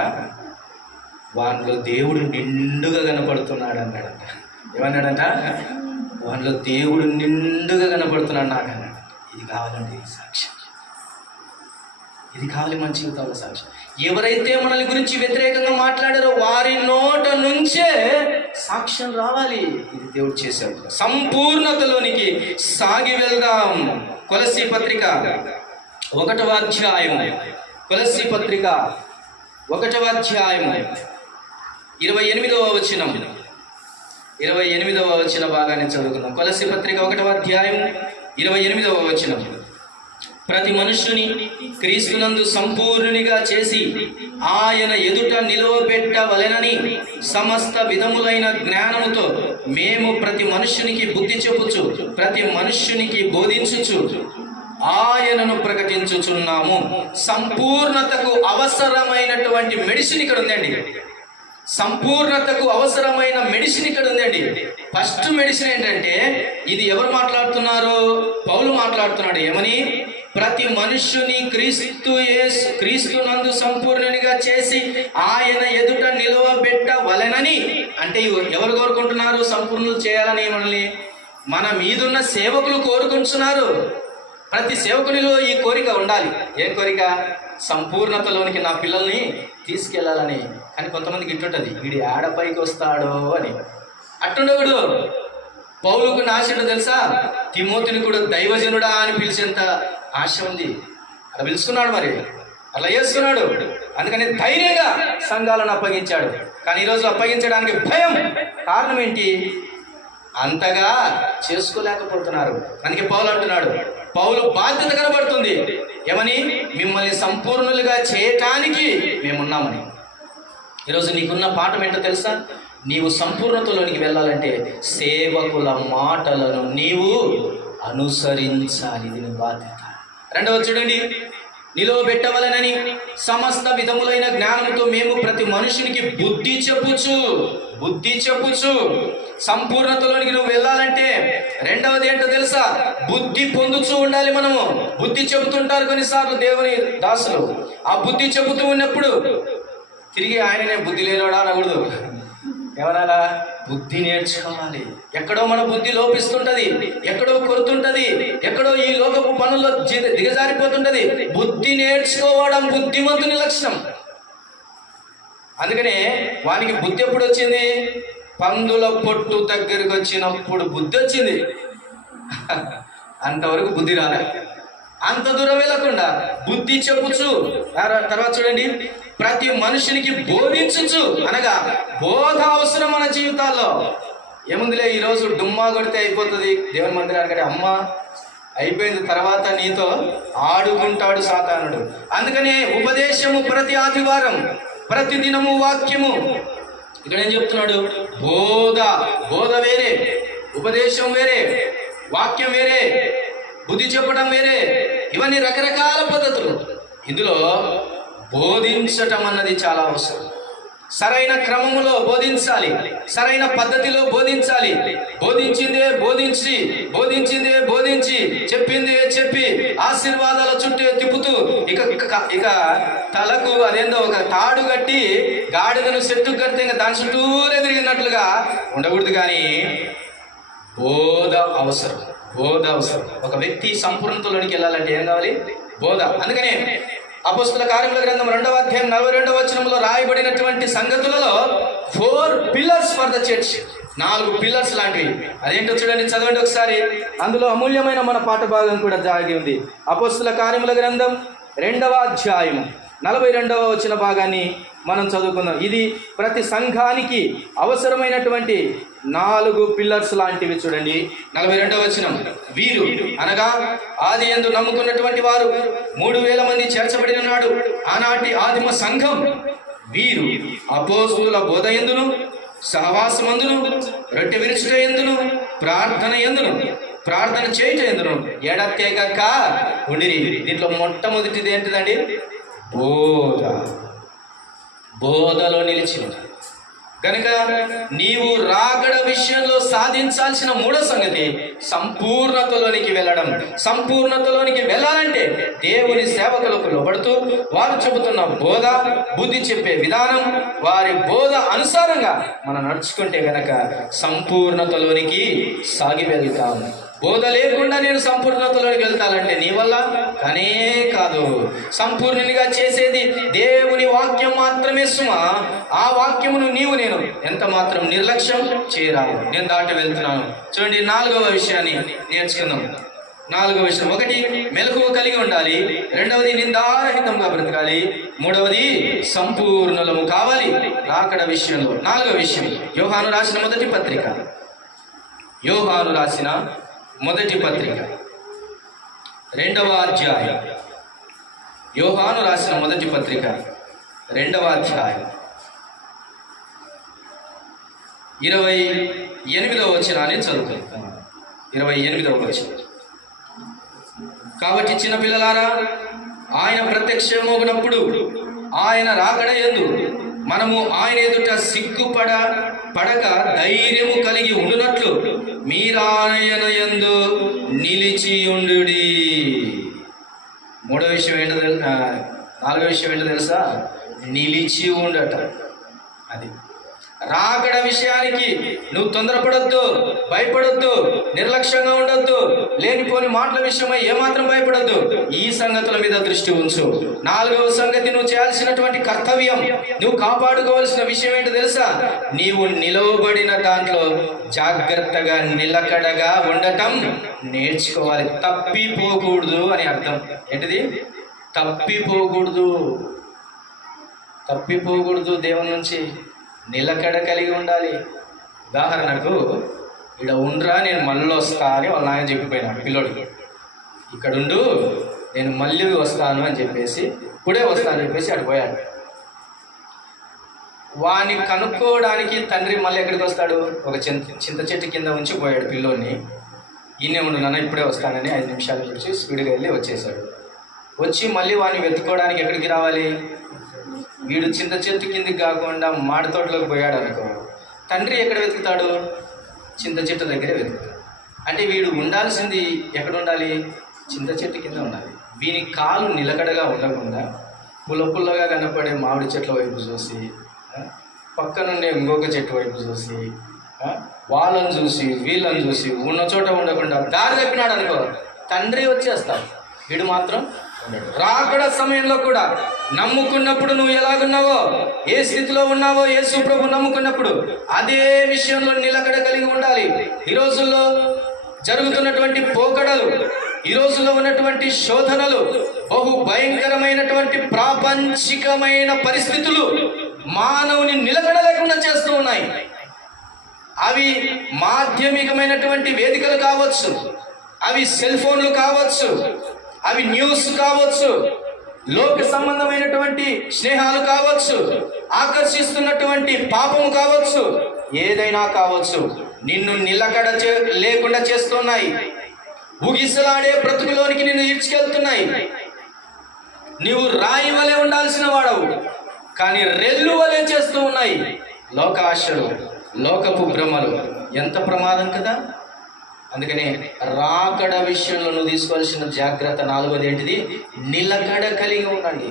వానిలో దేవుడు నిండుగా కనపడుతున్నాడు అన్నాడంట. ఏమన్నాడంట? వానిలో దేవుడు నిండుగా కనపడుతున్నాడు నాకు అన్నాడు. ఇది కావాలండి సాక్ష్యం, ఇది కావాలి మన జీవితాల సాక్ష్యం. ఎవరైతే మనల్ని గురించి వ్యతిరేకంగా మాట్లాడారో వారి నోట నుంచే సాక్ష్యం రావాలి. ఇది దేవుడు చేశాడు. సంపూర్ణతలోనికి సాగి వెళ్దాం. కొలస్సీ పత్రిక 1వ అధ్యాయం, కొలస్సీ పత్రిక 1వ అధ్యాయం 28వ వచనం, 28వ వచన భాగాన్ని చదువుకుందాం. కొలస్సీ పత్రిక 1వ అధ్యాయం 28వ వచనం. ప్రతి మనుష్యుని క్రీస్తునందు సంపూర్ణునిగా చేసి ఆయన ఎదుట నిలువబెట్టవలెనని సమస్త విధములైన జ్ఞానముతో మేము ప్రతి మనుష్యునికి బుద్ధి చెప్పుచు ప్రతి మనుష్యునికి బోధించుచు ఆయనను ప్రకటించుచున్నాము. సంపూర్ణతకు అవసరమైనటువంటి మెడిసిన్ ఇక్కడ ఉందండి. సంపూర్ణతకు అవసరమైన మెడిసిన్ ఇక్కడ ఉందండి. ఫస్ట్ మెడిసిన్ ఏంటంటే, ఇది ఎవరు మాట్లాడుతున్నారు? పౌలు మాట్లాడుతున్నాడు. ఏమని? ప్రతి మనుష్యుని క్రీస్తునందు సంపూర్ణునిగా చేసి ఆయన ఎదుట నిలువబెట్టవలెనని. అంటే ఎవరు కోరుకుంటున్నారు సంపూర్ణులు చేయాలని? మనల్ని మన మీదున్న సేవకులు కోరుకుంటున్నారు. ప్రతి సేవకునిలో ఈ కోరిక ఉండాలి. ఏం కోరిక? సంపూర్ణతలోనికి నా పిల్లల్ని తీసుకెళ్లాలని. కానీ కొంతమందికి ఇట్టుంటది, వీడి ఆడపైకి వస్తాడో అని. అట్టుండవుడు. పౌలుకు ఆశ ఏంటో తెలుసా? తిమోతిని కూడా దైవజనుడా అని పిలిచేంత ఆశ ఉంది. అలా పిలుచుకున్నాడు, మరి అట్లా చేసుకున్నాడు. అందుకని ధైర్యంగా సంఘాలను అప్పగించాడు. కానీ ఈరోజు అప్పగించడానికి భయం. కారణం ఏంటి? అంతగా చేసుకోలేకపోతున్నారు. అందుకే పౌలు అంటున్నాడు, పౌలు బాధ్యత కనబడుతుంది. ఏమని? మిమ్మల్ని సంపూర్ణులుగా చేయటానికి మేమున్నామని. ఈరోజు నీకున్న పాఠం ఏంటో తెలుసా? నీవు సంపూర్ణతలోనికి వెళ్ళాలంటే సేవకుల మాటలను నీవు అనుసరించాలి. ఇది నీ బాధ్యత. రెండవ చూడండి, నిలువబెట్టవలెనని సమస్త విధములైన జ్ఞానంతో మేము ప్రతి మనుషునికి బుద్ధి చెప్పుచు సంపూర్ణతలోనికి నువ్వు వెళ్ళాలంటే రెండవది ఏంటో తెలుసా? బుద్ధి పొందుతూ ఉండాలి. మనము బుద్ధి చెబుతుంటారు కొన్నిసార్లు దేవుని దాసులు. ఆ బుద్ధి చెబుతూ ఉన్నప్పుడు తిరిగి ఆయననే బుద్ధి లేనోడా అనకూడదు. ఎవరలా? బుద్ధి నేర్చుకోవాలి. ఎక్కడో మన బుద్ధి లోపిస్తుంటది, ఎక్కడో కొరుతుంటది, ఎక్కడో ఈ లోకపు పనుల్లో దిగజారిపోతుంటది. బుద్ధి నేర్చుకోవడం బుద్ధిమంతుని లక్షణం. అందుకనే వానికి బుద్ధి ఎప్పుడు వచ్చింది? పందుల పొట్టు దగ్గరికి వచ్చినప్పుడు బుద్ధి వచ్చింది. అంతవరకు బుద్ధి రాలే. అంత దూరం వెళ్ళకుండా బుద్ధి చెప్పుచు. తర్వాత చూడండి, ప్రతి మనుషునికి బోధించుచు. అనగా బోధ అవసరం మన జీవితాల్లో. ఏముందిలే, ఈరోజు డుమ్మా కొడితే అయిపోతుంది దేవుని మందిరానికి. అమ్మ అయిపోయింది, తర్వాత నీతో ఆడుకుంటాడు సాతానుడు. అందుకనే ఉపదేశము ప్రతి ఆదివారం, ప్రతి దినము వాక్యము. ఇక్కడ ఏం చెప్తున్నాడు? బోధ వేరే, ఉపదేశం వేరే, వాక్యం వేరే, బుద్ధి చెప్పడం వేరే. ఇవన్నీ రకరకాల పద్ధతులు. ఇందులో బోధించటం అన్నది చాలా అవసరం. సరైన క్రమములో బోధించాలి, సరైన పద్ధతిలో బోధించాలి. బోధించిందే బోధించి చెప్పిందే చెప్పి ఆశీర్వాదాల చుట్టూ తిప్పుతూ ఇక తలకు అదేందో ఒక తాడు కట్టి గాడిదను చెట్టుకు కడితే ఇంకా దాని చుట్టూరే తిరిగినట్లుగా ఉండకూడదు. కానీ బోధ అవసరం. ఒక వ్యక్తి సంపూర్ణతలోనికి వెళ్ళాలంటే ఏం కావాలి? బోధ. అందుకనే అపోస్తల కార్యముల గ్రంథం 2వ అధ్యాయం 42వ వచనంలో రాయబడినటువంటి సంగతులలో 4 pillars for the church. 4 pillars లాంటివి. అదేంటో చూడండి, చదవండి ఒకసారి. అందులో అమూల్యమైన మన పాఠ భాగం కూడా దాగి ఉంది. అపోస్తల కార్యముల గ్రంథం 2వ అధ్యాయం 42వ వచన భాగాన్ని మనం చదువుకుందాం. ఇది ప్రతి సంఘానికి అవసరమైనటువంటి 4 పిల్లర్స్ లాంటివి. చూడండి 42వ వచనం. వీరు అనగా ఆది యందు నమ్ముకున్నటువంటి వారు 3000 మంది చేర్చబడిన నాడు ఆనాటి ఆదిమ సంఘం, వీరు అపోస్తుల బోధ యందును, సహవాసమందును, రొట్టె విరుచుట యందును, ప్రార్థన యందును, ప్రార్థన చేయుట యందును ఎడతెగక ఉండిరి. దీంట్లో మొట్టమొదటిది ఏంటిదండి? బోధలో నిలిచిన. కనుక నీవు రాకడ విషయంలో సాధించాల్సిన 3వ సంగతి సంపూర్ణతలోనికి వెళ్ళడం. సంపూర్ణతలోనికి వెళ్ళాలంటే దేవుని సేవకులకు లోబడుతూ వారు చెబుతున్న బోధ, బుద్ధి చెప్పే విధానం, వారి బోధ అనుసారంగా మనం నడుచుకుంటే గనక సంపూర్ణతలోనికి సాగి వెళ్తాం. బోధ లేకుండా నేను సంపూర్ణతలోకి వెళ్తానంటే నీ వల్ల కానే కాదు. సంపూర్ణునిగా చేసేది దేవుని వాక్యం మాత్రమే సుమా. ఆ వాక్యమును నేను ఎంత మాత్రం నిర్లక్ష్యం చేయరాదు. నేను దాటి వెళ్తున్నాను. చూడండి 4వ విషయాన్ని నేర్చుకుందాం. 4వ విషయం, 1 మెలకువ కలిగి ఉండాలి, 2వది నిందారహితంగా బ్రతకాలి, 3వది సంపూర్ణులము కావాలి రాకడ విషయంలో. 4వ విషయం యోహాను రాసిన మొదటి పత్రిక, యోహాను రాసిన మొదటి పత్రిక 2వ అధ్యాయం, యోహాను రాసిన మొదటి పత్రిక 2వ అధ్యాయం 28వ వచనాన్ని చదువుకుందాం. 28వ వచనం. కాబట్టి చిన్నపిల్లలారా, ఆయన ప్రత్యక్షమగునప్పుడు ఆయన రాకడ యందు మనము ఆయన ఎదుట పడక ధైర్యము కలిగి ఉండునట్లు మీరాయన యందు నిలిచి ఉండుడి. 3వ విషయం ఏంటో 4వ విషయం ఏంటో తెలుసా? నిలిచి ఉండట. అది రాకడ విషయానికి నువ్వు తొందరపడొద్దు, భయపడొద్దు, నిర్లక్ష్యంగా ఉండొద్దు, లేనిపోని మాటల విషయమై ఏమాత్రం భయపడొద్దు. ఈ సంగతుల మీద దృష్టి ఉంచు. 4వ సంగతి, నువ్వు చేయాల్సినటువంటి కర్తవ్యం, నువ్వు కాపాడుకోవాల్సిన విషయం ఏంటో తెలుసా? నీవు నిలవబడిన దాంట్లో జాగ్రత్తగా నిలకడగా ఉండటం నేర్చుకోవాలి. తప్పిపోకూడదు అని అర్థం. ఏంటిది? తప్పిపోకూడదు. దేవుని నుంచి నిలకడ కలిగి ఉండాలి. ఉదాహరణకు, ఇక్కడ ఉండ్రా, నేను మళ్ళీ వస్తా అని వాళ్ళ నాయన చెప్పిపోయినాడు పిల్లోడికి. ఇక్కడుండు, నేను మళ్ళీ వస్తాను అని చెప్పేసి, ఇప్పుడే వస్తాను అని చెప్పేసి అటు పోయాడు. వాడిని కనుక్కోవడానికి తండ్రి మళ్ళీ ఎక్కడికి వస్తాడు? ఒక చింత చెట్టు కింద ఉంచి పోయాడు పిల్లోడిని. ఈయనే ఉండు నాన్న, ఇప్పుడే వస్తానని 5 నిమిషాలు చూసి స్పీడ్గా వెళ్ళి వచ్చేసాడు. వచ్చి మళ్ళీ వాడిని వెతుక్కోవడానికి ఎక్కడికి రావాలి? వీడు చింత చెట్టు కిందికి కాకుండా మాడి తోటలోకి పోయాడు అనుకో, తండ్రి ఎక్కడ వెతుకుతాడు? చింత చెట్టు దగ్గరే వెతుకుతాడు. అంటే వీడు ఉండాల్సింది ఎక్కడ ఉండాలి? చింత చెట్టు కింద ఉండాలి. వీని కాలు నిలకడగా ఉండకుండా పుల్లగా కనపడే మామిడి చెట్ల వైపు చూసి, పక్కనుండే ఇంకొక చెట్టు వైపు చూసి, వాళ్ళని చూసి వీళ్ళని చూసి ఉన్న చోట ఉండకుండా దారి తప్పినాడు అనుకో, తండ్రి వచ్చేస్తాడు, వీడు మాత్రం రాకడ సమయంలో కూడా నమ్ముకున్నప్పుడు నువ్వు ఎలాగున్నావో, ఏ స్థితిలో ఉన్నావో యేసు ప్రభు నమ్ముకున్నప్పుడు అదే విషయంలో నిలకడ కలిగి ఉండాలి. ఈ రోజుల్లో జరుగుతున్నటువంటి పోకడలు, ఈ రోజుల్లో ఉన్నటువంటి శోధనలు, బహు భయంకరమైనటువంటి ప్రాపంచికమైన పరిస్థితులు మానవుని నిలకడ లేకుండా చేస్తూ ఉన్నాయి. అవి మాధ్యమికమైనటువంటి వేదికలు కావచ్చు, అవి సెల్ ఫోన్లు కావచ్చు, అవి న్యూస్ కావచ్చు, లోక సంబంధమైనటువంటి స్నేహాలు కావచ్చు, ఆకర్షిస్తున్నటువంటి పాపము కావచ్చు, ఏదైనా కావచ్చు, నిన్ను నిలకడ లేకుండా చేస్తున్నాయి. ఊగిసలాడే బ్రతుకులోనికి నిన్ను ఈడ్చుకెళ్తున్నాయి. నీవు రాయి వలె ఉండాల్సిన వాడవు, కానీ రెల్లు వలె చేస్తూ ఉన్నాయి. లోక ఆశలు, లోకపు భ్రమలు ఎంత ప్రమాదం కదా. అందుకనే రాకడ విషయంలో నువ్వు తీసుకోవాల్సిన జాగ్రత్త 4వది ఏంటిది? నిలకడ కలిగి ఉండండి.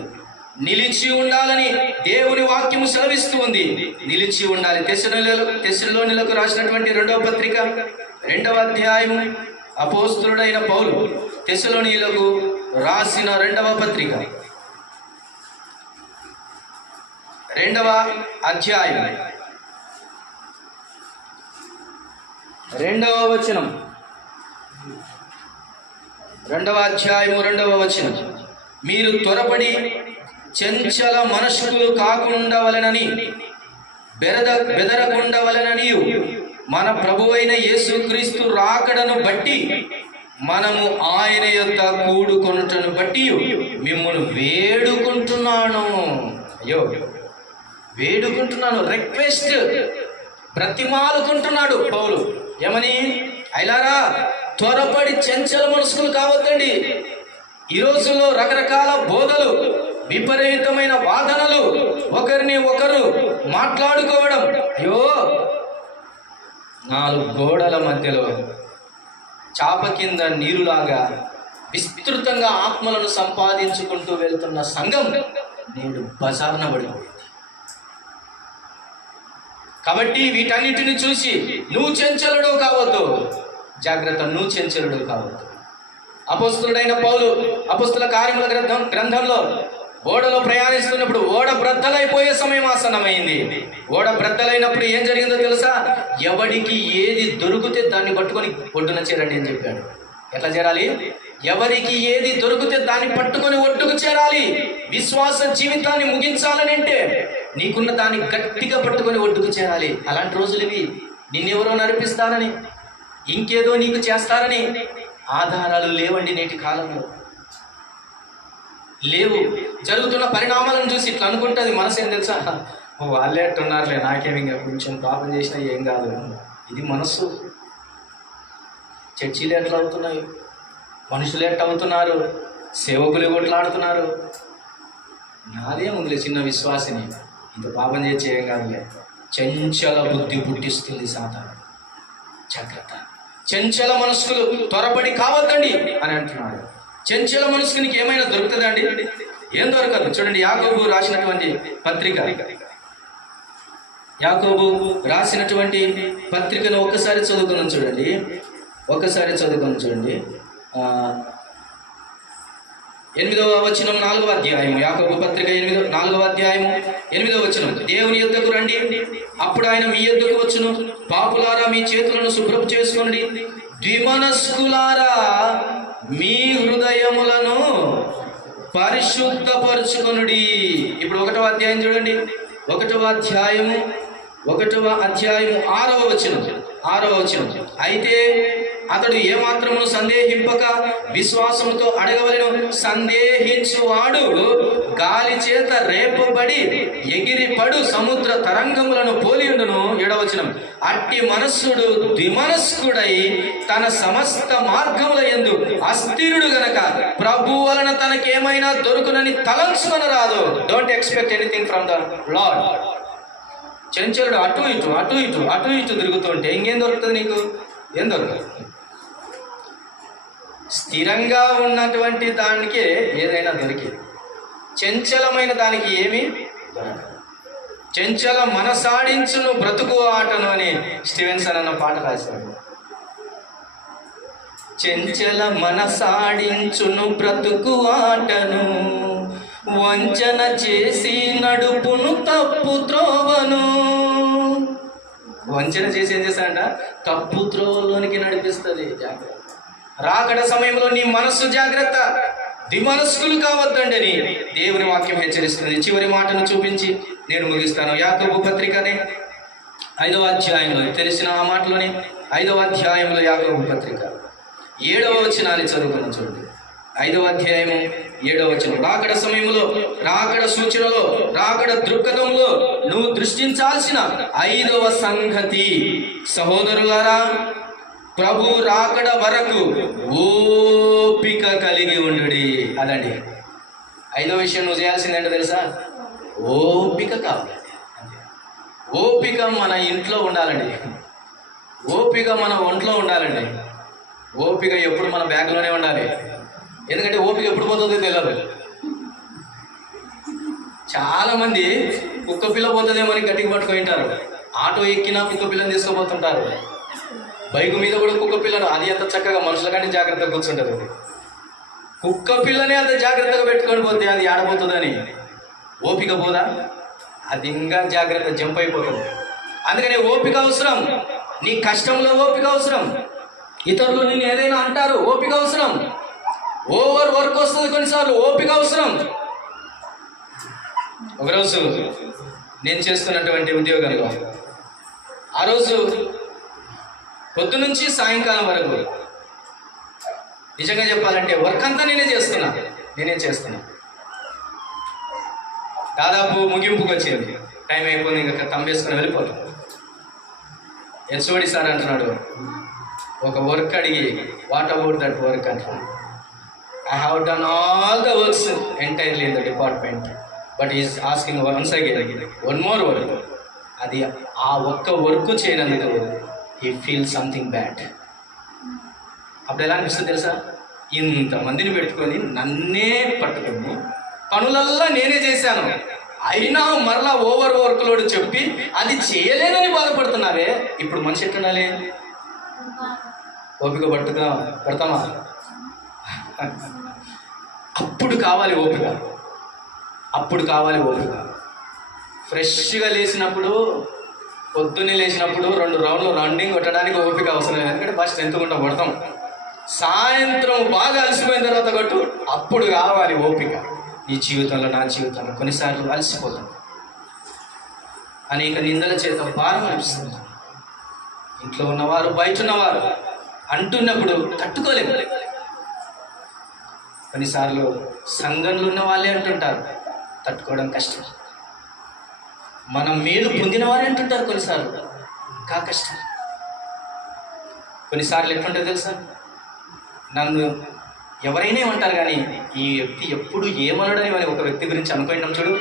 నిలిచి ఉండాలని దేవుని వాక్యము సెలవిస్తూ ఉంది. నిలిచి ఉండాలి. తెస్సలోనిలకు రాసినటువంటి 2వ పత్రిక 2వ అధ్యాయము, అపోస్తులుడైన పౌలు తెస్సలోనిలకు రాసిన 2వ పత్రిక 2వ అధ్యాయం 2వ వచనం, 2వ అధ్యాయము 2వ వచనం. మీరు త్వరపడి చెంచల మనస్కులు కాకుండా వలెనని బెదరకుండా వలెనని మన ప్రభువైన యేసుక్రీస్తు రాకడను బట్టి మనము ఆయన యొక్క కూడుకొనుటను బట్టి మిమ్మల్ని వేడుకుంటున్నాను. అయ్యో, వేడుకుంటున్నాను, రిక్వెస్ట్, బ్రతిమాలుకుంటున్నాడు పౌలు. ఏమని? అయిలారా, త్వరపడి చెంచల మనస్కులు కావద్దండి. ఈ రోజుల్లో రకరకాల బోధలు, విపరీతమైన వాదనలు, ఒకరిని ఒకరు మాట్లాడుకోవడం. అయ్యో, 4 గోడల మధ్యలో చాప కింద నీరులాగా విస్తృతంగా ఆత్మలను సంపాదించుకుంటూ వెళ్తున్న సంఘం నేడు బజార్న పడిపోయింది. కాబట్టి వీటన్నిటిని చూసి నువ్వు చెంచలుడు కావద్దు, జాగ్రత్త, నువ్వు చెంచలుడు కావద్దు. అపోస్తులుడైన పౌలు అపోస్తుల కార్యముల గ్రంథంలో ఓడలో ప్రయాణిస్తున్నప్పుడు ఓడ బ్రద్దలైపోయే సమయం ఆసన్నమైంది. ఓడ బ్రద్దలైనప్పుడు ఏం జరిగిందో తెలుసా? ఎవడికి ఏది దొరికితే దాన్ని పట్టుకొని ఒడ్డున చేరండి అని చెప్పాడు. ఎట్లా చేరాలి? ఎవరికి ఏది దొరికితే దాన్ని పట్టుకొని ఒడ్డుకు చేరాలి. విశ్వాస జీవితాన్ని ముగించాలని అంటే నీకున్న దాన్ని గట్టిగా పట్టుకొని ఒడ్డుకు చేరాలి. అలాంటి రోజులు ఇవి. నిన్నెవరో నడిపిస్తారని, ఇంకేదో నీకు చేస్తారని ఆధారాలు లేవండి నేటి కాలంలో, లేవు. జరుగుతున్న పరిణామాలను చూసి ఇట్లా అనుకుంటుంది మనసు. ఏం తెలుసా? వాళ్ళే అట్టున్నారులే, నాకేమి ఇంకా కొంచెం పాపం చేసినా ఏం కాదు. ఇది మనస్సు. చర్చిలు ఎట్లా అవుతున్నాయి, మనుషులు ఎట్లా అవుతున్నారు, సేవకులు కొట్లాడుతున్నారు. నాదే ముందులే చిన్న విశ్వాసిని, ఇంత పాపం చేసి ఏం కాదులే. చంచల బుద్ధి పుట్టిస్తుంది సాతాను. జాగ్రత్త, చంచల మనస్కులు త్వరపడి కావద్దండి అని అంటున్నాడు. చంచల మనస్కునికి ఏమైనా దొరుకుతుందా అండి? ఏం దొరకదు. చూడండి, యాకోబు రాసినటువంటి పత్రికను ఒక్కసారి చదువుకున్నాం చూడండి. చూడండి 8వ వచనం 4వ అధ్యాయం, యాకోబు పత్రిక 4వ అధ్యాయం 8వ వచనం. దేవుని యొద్దకు రండి, అప్పుడు ఆయన మీ యొద్దకు వచ్చును. పాపులారా, మీ చేతులను శుభ్రం చేసుకోండి. ద్విమనస్కులారా, మీ హృదయములను పరిశుద్ధపరచుకొనుడి. ఇప్పుడు 1వ అధ్యాయం చూడండి. 1వ అధ్యాయము 6వ వచనం. అయితే అతడు ఏమాత్రమును సందేహింపక విశ్వాసముతో అడగవలెను. సందేహించువాడు గాలి చేత రేపబడి ఎగిరిపడు సముద్ర తరంగములను పోలియుండును. 7వ వచనం. అట్టి మనస్సుడు ద్విమనస్కుడై తన సమస్త మార్గముల యందు అస్థిరుడు గనక ప్రభు వలన తనకేమైనా దొరుకునని తలంచుకొనరాదు. Don't expect anything from the Lord. చెంచలుడు అటు ఇటు తిరుగుతుంటే ఇంకేం దొరుకుతుంది నీకు? ఏం దొరకదు. స్థిరంగా ఉన్నటువంటి దానికి ఏదైనా దొరికింది, చంచలమైన దానికి ఏమీ దొరకదు. చెంచల మనసాడించును బ్రతుకు ఆటను అని స్టీవెన్సన్ అన్న పాట రాశాడు. చెంచల మనసాడించును బ్రతుకు ఆటను, వంచన చేసి నడుపును తప్పు త్రోవను. వంచన చేసి ఏం చేస్తాడంట? తప్పు త్రోవలోనికి నడిపిస్తుంది. జాగ్రత్త. రాకడ సమయంలో నీ మనస్సు జాగ్రత్త, ద్విమనస్కులు కావద్దండి అని దేవుని వాక్యం హెచ్చరిస్తుంది. చివరి మాటను చూపించి నేను ముగిస్తాను. యాకోబు పత్రికనే 5వ అధ్యాయంలో, తెలిసిన ఆ మాటలోని 5వ అధ్యాయంలో యాకోబు పత్రిక 7వ వచనాన్ని చదువుకున్న చూడండి. 5వ అధ్యాయము 7వ వచనం. రాకడ సమయంలో, రాకడ సూచనలో, రాకడ దృక్పథంలో నువ్వు దృష్టించాల్సిన 5వ సంగతి, సహోదరులారా, ప్రభు రాకడ వరకు ఓపిక కలిగి ఉండుడి. అదండి 5వ విషయం. నువ్వు చేయాల్సిందేంటో తెలుసా? ఓపిక కావాలి. ఓపిక మన ఇంట్లో ఉండాలండి. ఓపిక మన ఒంట్లో ఉండాలండి. ఓపిక ఎప్పుడు మన బ్యాగ్లోనే ఉండాలి. ఎందుకంటే ఓపిక ఎప్పుడు పోతుందో తెలియదు. చాలా మంది కుక్క పిల్ల పోతుందేమో అని గట్టిగా పట్టుకొని ఉంటారు. ఆటో ఎక్కినా కుక్క పిల్లని తీసుకుపోతుంటారు. బైక్ మీద కూడా కుక్క పిల్లను, అది ఎంత చక్కగా మనుషుల కంటే జాగ్రత్తగా కూర్చుంటుంది. కుక్క పిల్లని అంత జాగ్రత్తగా పెట్టుకొని పోతే అది ఆడబోతుందని ఓపిక పోదా? అది ఇంకా జాగ్రత్త జంప్ అయిపోతుంది. అందుకని ఓపిక అవసరం. నీ కష్టంలో ఓపిక అవసరం. ఇతరులు నిన్ను ఏదైనా అంటారు, ఓపిక అవసరం. ఓవర్ వర్క్ వస్తుంది కొన్నిసార్లు, ఓపిక అవసరం. ఒకరోజు నేను చేస్తున్నటువంటి ఉద్యోగంలో ఆ రోజు పొద్దు నుంచి సాయంకాలం వరకు నిజంగా చెప్పాలంటే వర్క్ అంతా నేనే చేస్తున్నా. దాదాపు ముగింపుకి వచ్చింది, టైం అయిపోయింది, ఇంకా తంబేసుకుని వెళ్ళిపోతాం. హెచ్ఓడి సార్ అంటున్నాడు, ఒక వర్క్ అడిగి, వాట్ అబౌట్ దట్ వర్క్ అంటున్నాడు. I have done all the works entirely in the department, but he is asking once again one more work. అది ఆ ఒక్క work చేయనందుకు he feels something bad. అప్పుడు ఎలా అనిపిస్తుంది తెలుసా? ఇంతమందిని పెట్టుకొని నన్నే పట్టుకొని పనులల్లా నేనే చేశాను, అయినా మరలా ఓవర్ వర్క్ లోడ్ చెప్పి అది చేయలేదని బాధపడుతున్నావే. ఇప్పుడు మనిషి ఎట్టుండాలి? ఓపిక పడతామా? అప్పుడు కావాలి ఓపిక. ఫ్రెష్గా లేచినప్పుడు, పొద్దున్నే లేచినప్పుడు 2 రౌండ్లు రన్నింగ్ కొట్టడానికి ఓపిక అవసరం లేదు, ఎందుకంటే బాగా స్ట్రెంత్ గుంటా కొడతాం. సాయంత్రం బాగా అలసిపోయిన తర్వాత కొట్టు, అప్పుడు కావాలి ఓపిక. నీ జీవితంలో, నా జీవితంలో కొన్నిసార్లు అలసిపోతాం, అనేక నిందల చేత భారం అనిపిస్తుంది. ఇంట్లో ఉన్నవారు, బయట ఉన్నవారు అంటున్నప్పుడు తట్టుకోలేము. కొన్నిసార్లు సంఘంలో ఉన్న వాళ్ళే అంటుంటారు, తట్టుకోవడం కష్టం. మనం మేలు పొందిన వారే అంటుంటారు కొన్నిసార్లు, ఇంకా కష్టం. కొన్నిసార్లు ఎట్లుంటుంది తెలుసా? నన్ను ఎవరైనా ఏమంటారు కానీ ఈ వ్యక్తి ఎప్పుడు ఏమనడని అని ఒక వ్యక్తి గురించి అనుకున్నాం చూడు,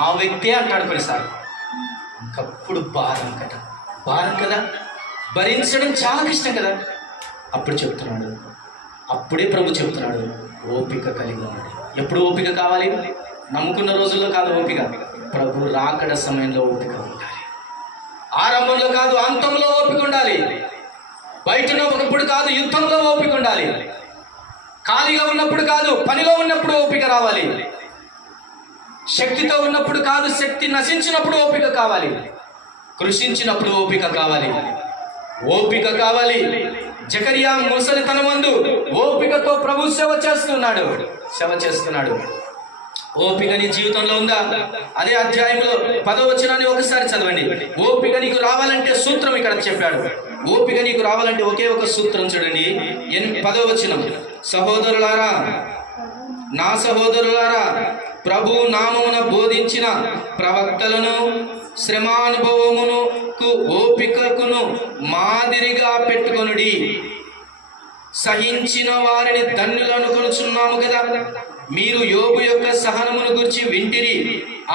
ఆ వ్యక్తే అంటాడు కొన్నిసార్లు. ఇంకప్పుడు భారం కదా, భరించడం చాలా కష్టం కదా. అప్పుడే ప్రభు చెప్తున్నాడు, ఓపిక కలిగి ఉండాలి. ఎప్పుడు ఓపిక కావాలి? నమ్ముకున్న రోజుల్లో కాదు ఓపిక, ప్రభు రాకడ సమయంలో ఓపిక ఉండాలి. ఆరంభంలో కాదు, అంతంలో ఓపిక ఉండాలి. బయట ఉన్నప్పుడు కాదు, యుద్ధంలో ఓపిక ఉండాలి. ఖాళీగా ఉన్నప్పుడు కాదు, పనిలో ఉన్నప్పుడు ఓపిక రావాలి. శక్తితో ఉన్నప్పుడు కాదు, శక్తి నశించినప్పుడు ఓపిక కావాలి. కృషించినప్పుడు ఓపిక కావాలి. జకరియా ముసలితనం మందు ఓపికతో ప్రభు సేవ చేస్తున్నాడు. ఓపిక నీ జీవితంలో ఉందా? అదే అధ్యాయంలో 10వ వచనాన్ని ఒకసారి చదవండి. ఓపిక నీకు రావాలంటే సూత్రం ఇక్కడ చెప్పాడు. ఓపిక నీకు రావాలంటే ఒకే ఒక సూత్రం చూడండి. 10వ వచనం, నా సహోదరులారా, ప్రభు నామమున బోధించిన ప్రవక్తలను శ్రమానుభవమునకు ఓపికకును మాదిరిగా పెట్టుకొనుడి. సహించిన వారిని ధన్యులు అనుకొనుచున్నాము కదా. మీరు యోబు యొక్క సహనమును గురించి వింటిరి.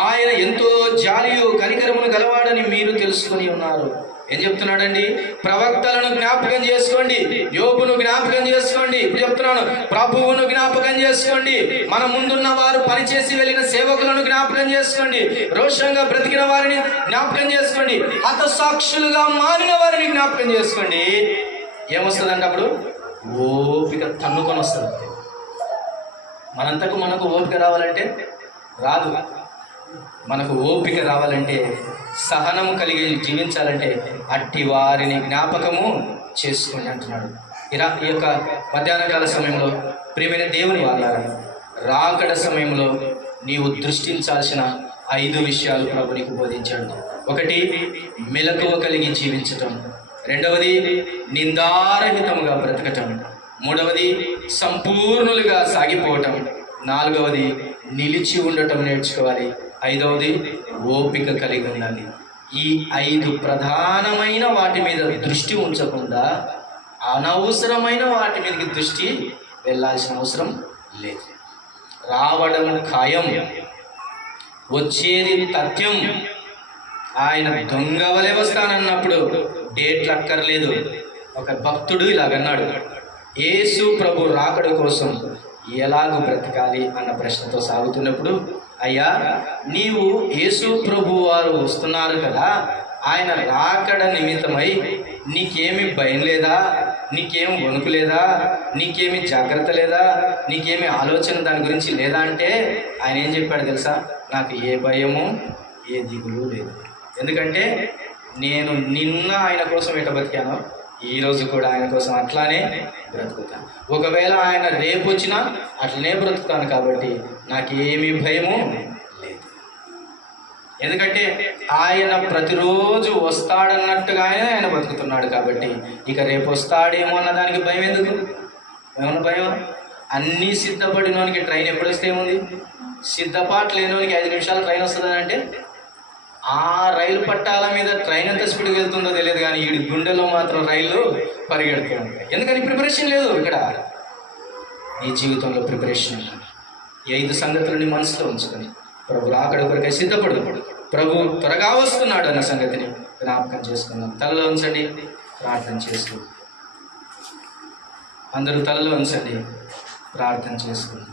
ఆయన ఎంతో జాలియు కనికరమును గలవాడని మీరు తెలుసుకొని ఉన్నారు. ఏం చెప్తున్నాడండి? ప్రవక్తలను జ్ఞాపకం చేసుకోండి, యోబును జ్ఞాపకం చేసుకోండి. ఇప్పుడు చెప్తున్నాను, ప్రభువును జ్ఞాపకం చేసుకోండి, మన ముందున్న వారు పనిచేసి వెళ్ళిన సేవకులను జ్ఞాపకం చేసుకోండి, రోషంగా బ్రతికిన వారిని జ్ఞాపకం చేసుకోండి, హతసాక్షులుగా మారిన వారిని జ్ఞాపకం చేసుకోండి. ఏమొస్తుందంటే అప్పుడు ఓపిక తన్నుకొని వస్తుంది. మనకు ఓపిక రావాలంటే రాదు. మనకు ఓపిక రావాలంటే, సహనము కలిగి జీవించాలంటే అట్టి వారిని జ్ఞాపకము చేసుకోండి అంటున్నాడు. ఈ యొక్క మధ్యాహ్న కాల సమయంలో ప్రియమైన దేవుని వాళ్ళారా, రాకడ సమయంలో నీవు దృష్టించాల్సిన 5 విషయాలు ప్రభు నీకు బోధించాడు. 1, మెలకువ కలిగి జీవించటం. 2వది, నిందారహితముగా బ్రతకటం. 3వది, సంపూర్ణులుగా సాగిపోవటం. 4వది, నిలిచి ఉండటం నేర్చుకోవాలి. 5వది, ఓపిక కలిగి ఉండాలి. ఈ 5 ప్రధానమైన వాటి మీద దృష్టి ఉంచకుండా అనవసరమైన వాటి మీదకి దృష్టి వెళ్ళాల్సిన అవసరం లేదు. రావడం ఖాయం, వచ్చేది తథ్యం. ఆయన దొంగ వలె వస్తానన్నప్పుడు డేట్లు అక్కర్లేదు. ఒక భక్తుడు ఇలాగన్నాడు, యేసు ప్రభు రాకడ కోసం ఎలాగూ బ్రతకాలి అన్న ప్రశ్నతో సాగుతున్నప్పుడు, అయ్యా నీవు యేసు ప్రభు వారు వస్తున్నారు కదా, ఆయన రాకడ నిమిత్తమై నీకేమి భయం లేదా? నీకేమి వణుకు లేదా? నీకేమి జాగ్రత్త లేదా? నీకేమి ఆలోచన దాని గురించి లేదా అంటే ఆయన ఏం చెప్పాడు తెలుసా? నాకు ఏ భయము ఏ దిగులు లేదు. ఎందుకంటే నేను నిన్న ఆయన కోసం ఎట్లా బతికానో ఈరోజు కూడా ఆయన కోసం అట్లానే బ్రతుకుతాను. ఒకవేళ ఆయన రేపు వచ్చినా అట్లనే బ్రతుకుతాను. కాబట్టి నాకేమీ భయము లేదు. ఎందుకంటే ఆయన ప్రతిరోజు వస్తాడన్నట్టుగానే ఆయన బతుకుతున్నాడు కాబట్టి ఇక రేపు వస్తాడేమో అన్న దానికి భయం ఎందుకు? ఏమన్నా భయం? అన్నీ సిద్ధపడినోనికి ట్రైన్ ఎప్పుడు వస్తే ఏముంది? సిద్ధపాటు లేనివానికి 5 నిమిషాలు ట్రైన్ వస్తుందని అంటే ఆ రైలు పట్టాల మీద ట్రైన్ ఎంత స్పీడ్గా వెళ్తుందో తెలియదు, కానీ ఈ గుండెలో మాత్రం రైలు పరిగెడుతూ ఉంటాయి. ఎందుకని? ప్రిపరేషన్ లేదు ఇక్కడ. నీ జీవితంలో ప్రిపరేషన్. ఈ 5 సంగతులని మనసులో ఉంచుకొని ప్రభు రాకడ కొరకై సిద్ధపడు. ప్రభు త్వరగా వస్తున్నాడు అన్న సంగతిని జ్ఞాపకం చేసుకుందాం. తలలో ఉంచండి, ప్రార్థన చేసుకుందాం. అందరూ తలలో ఉంచండి, ప్రార్థన చేసుకుందాం.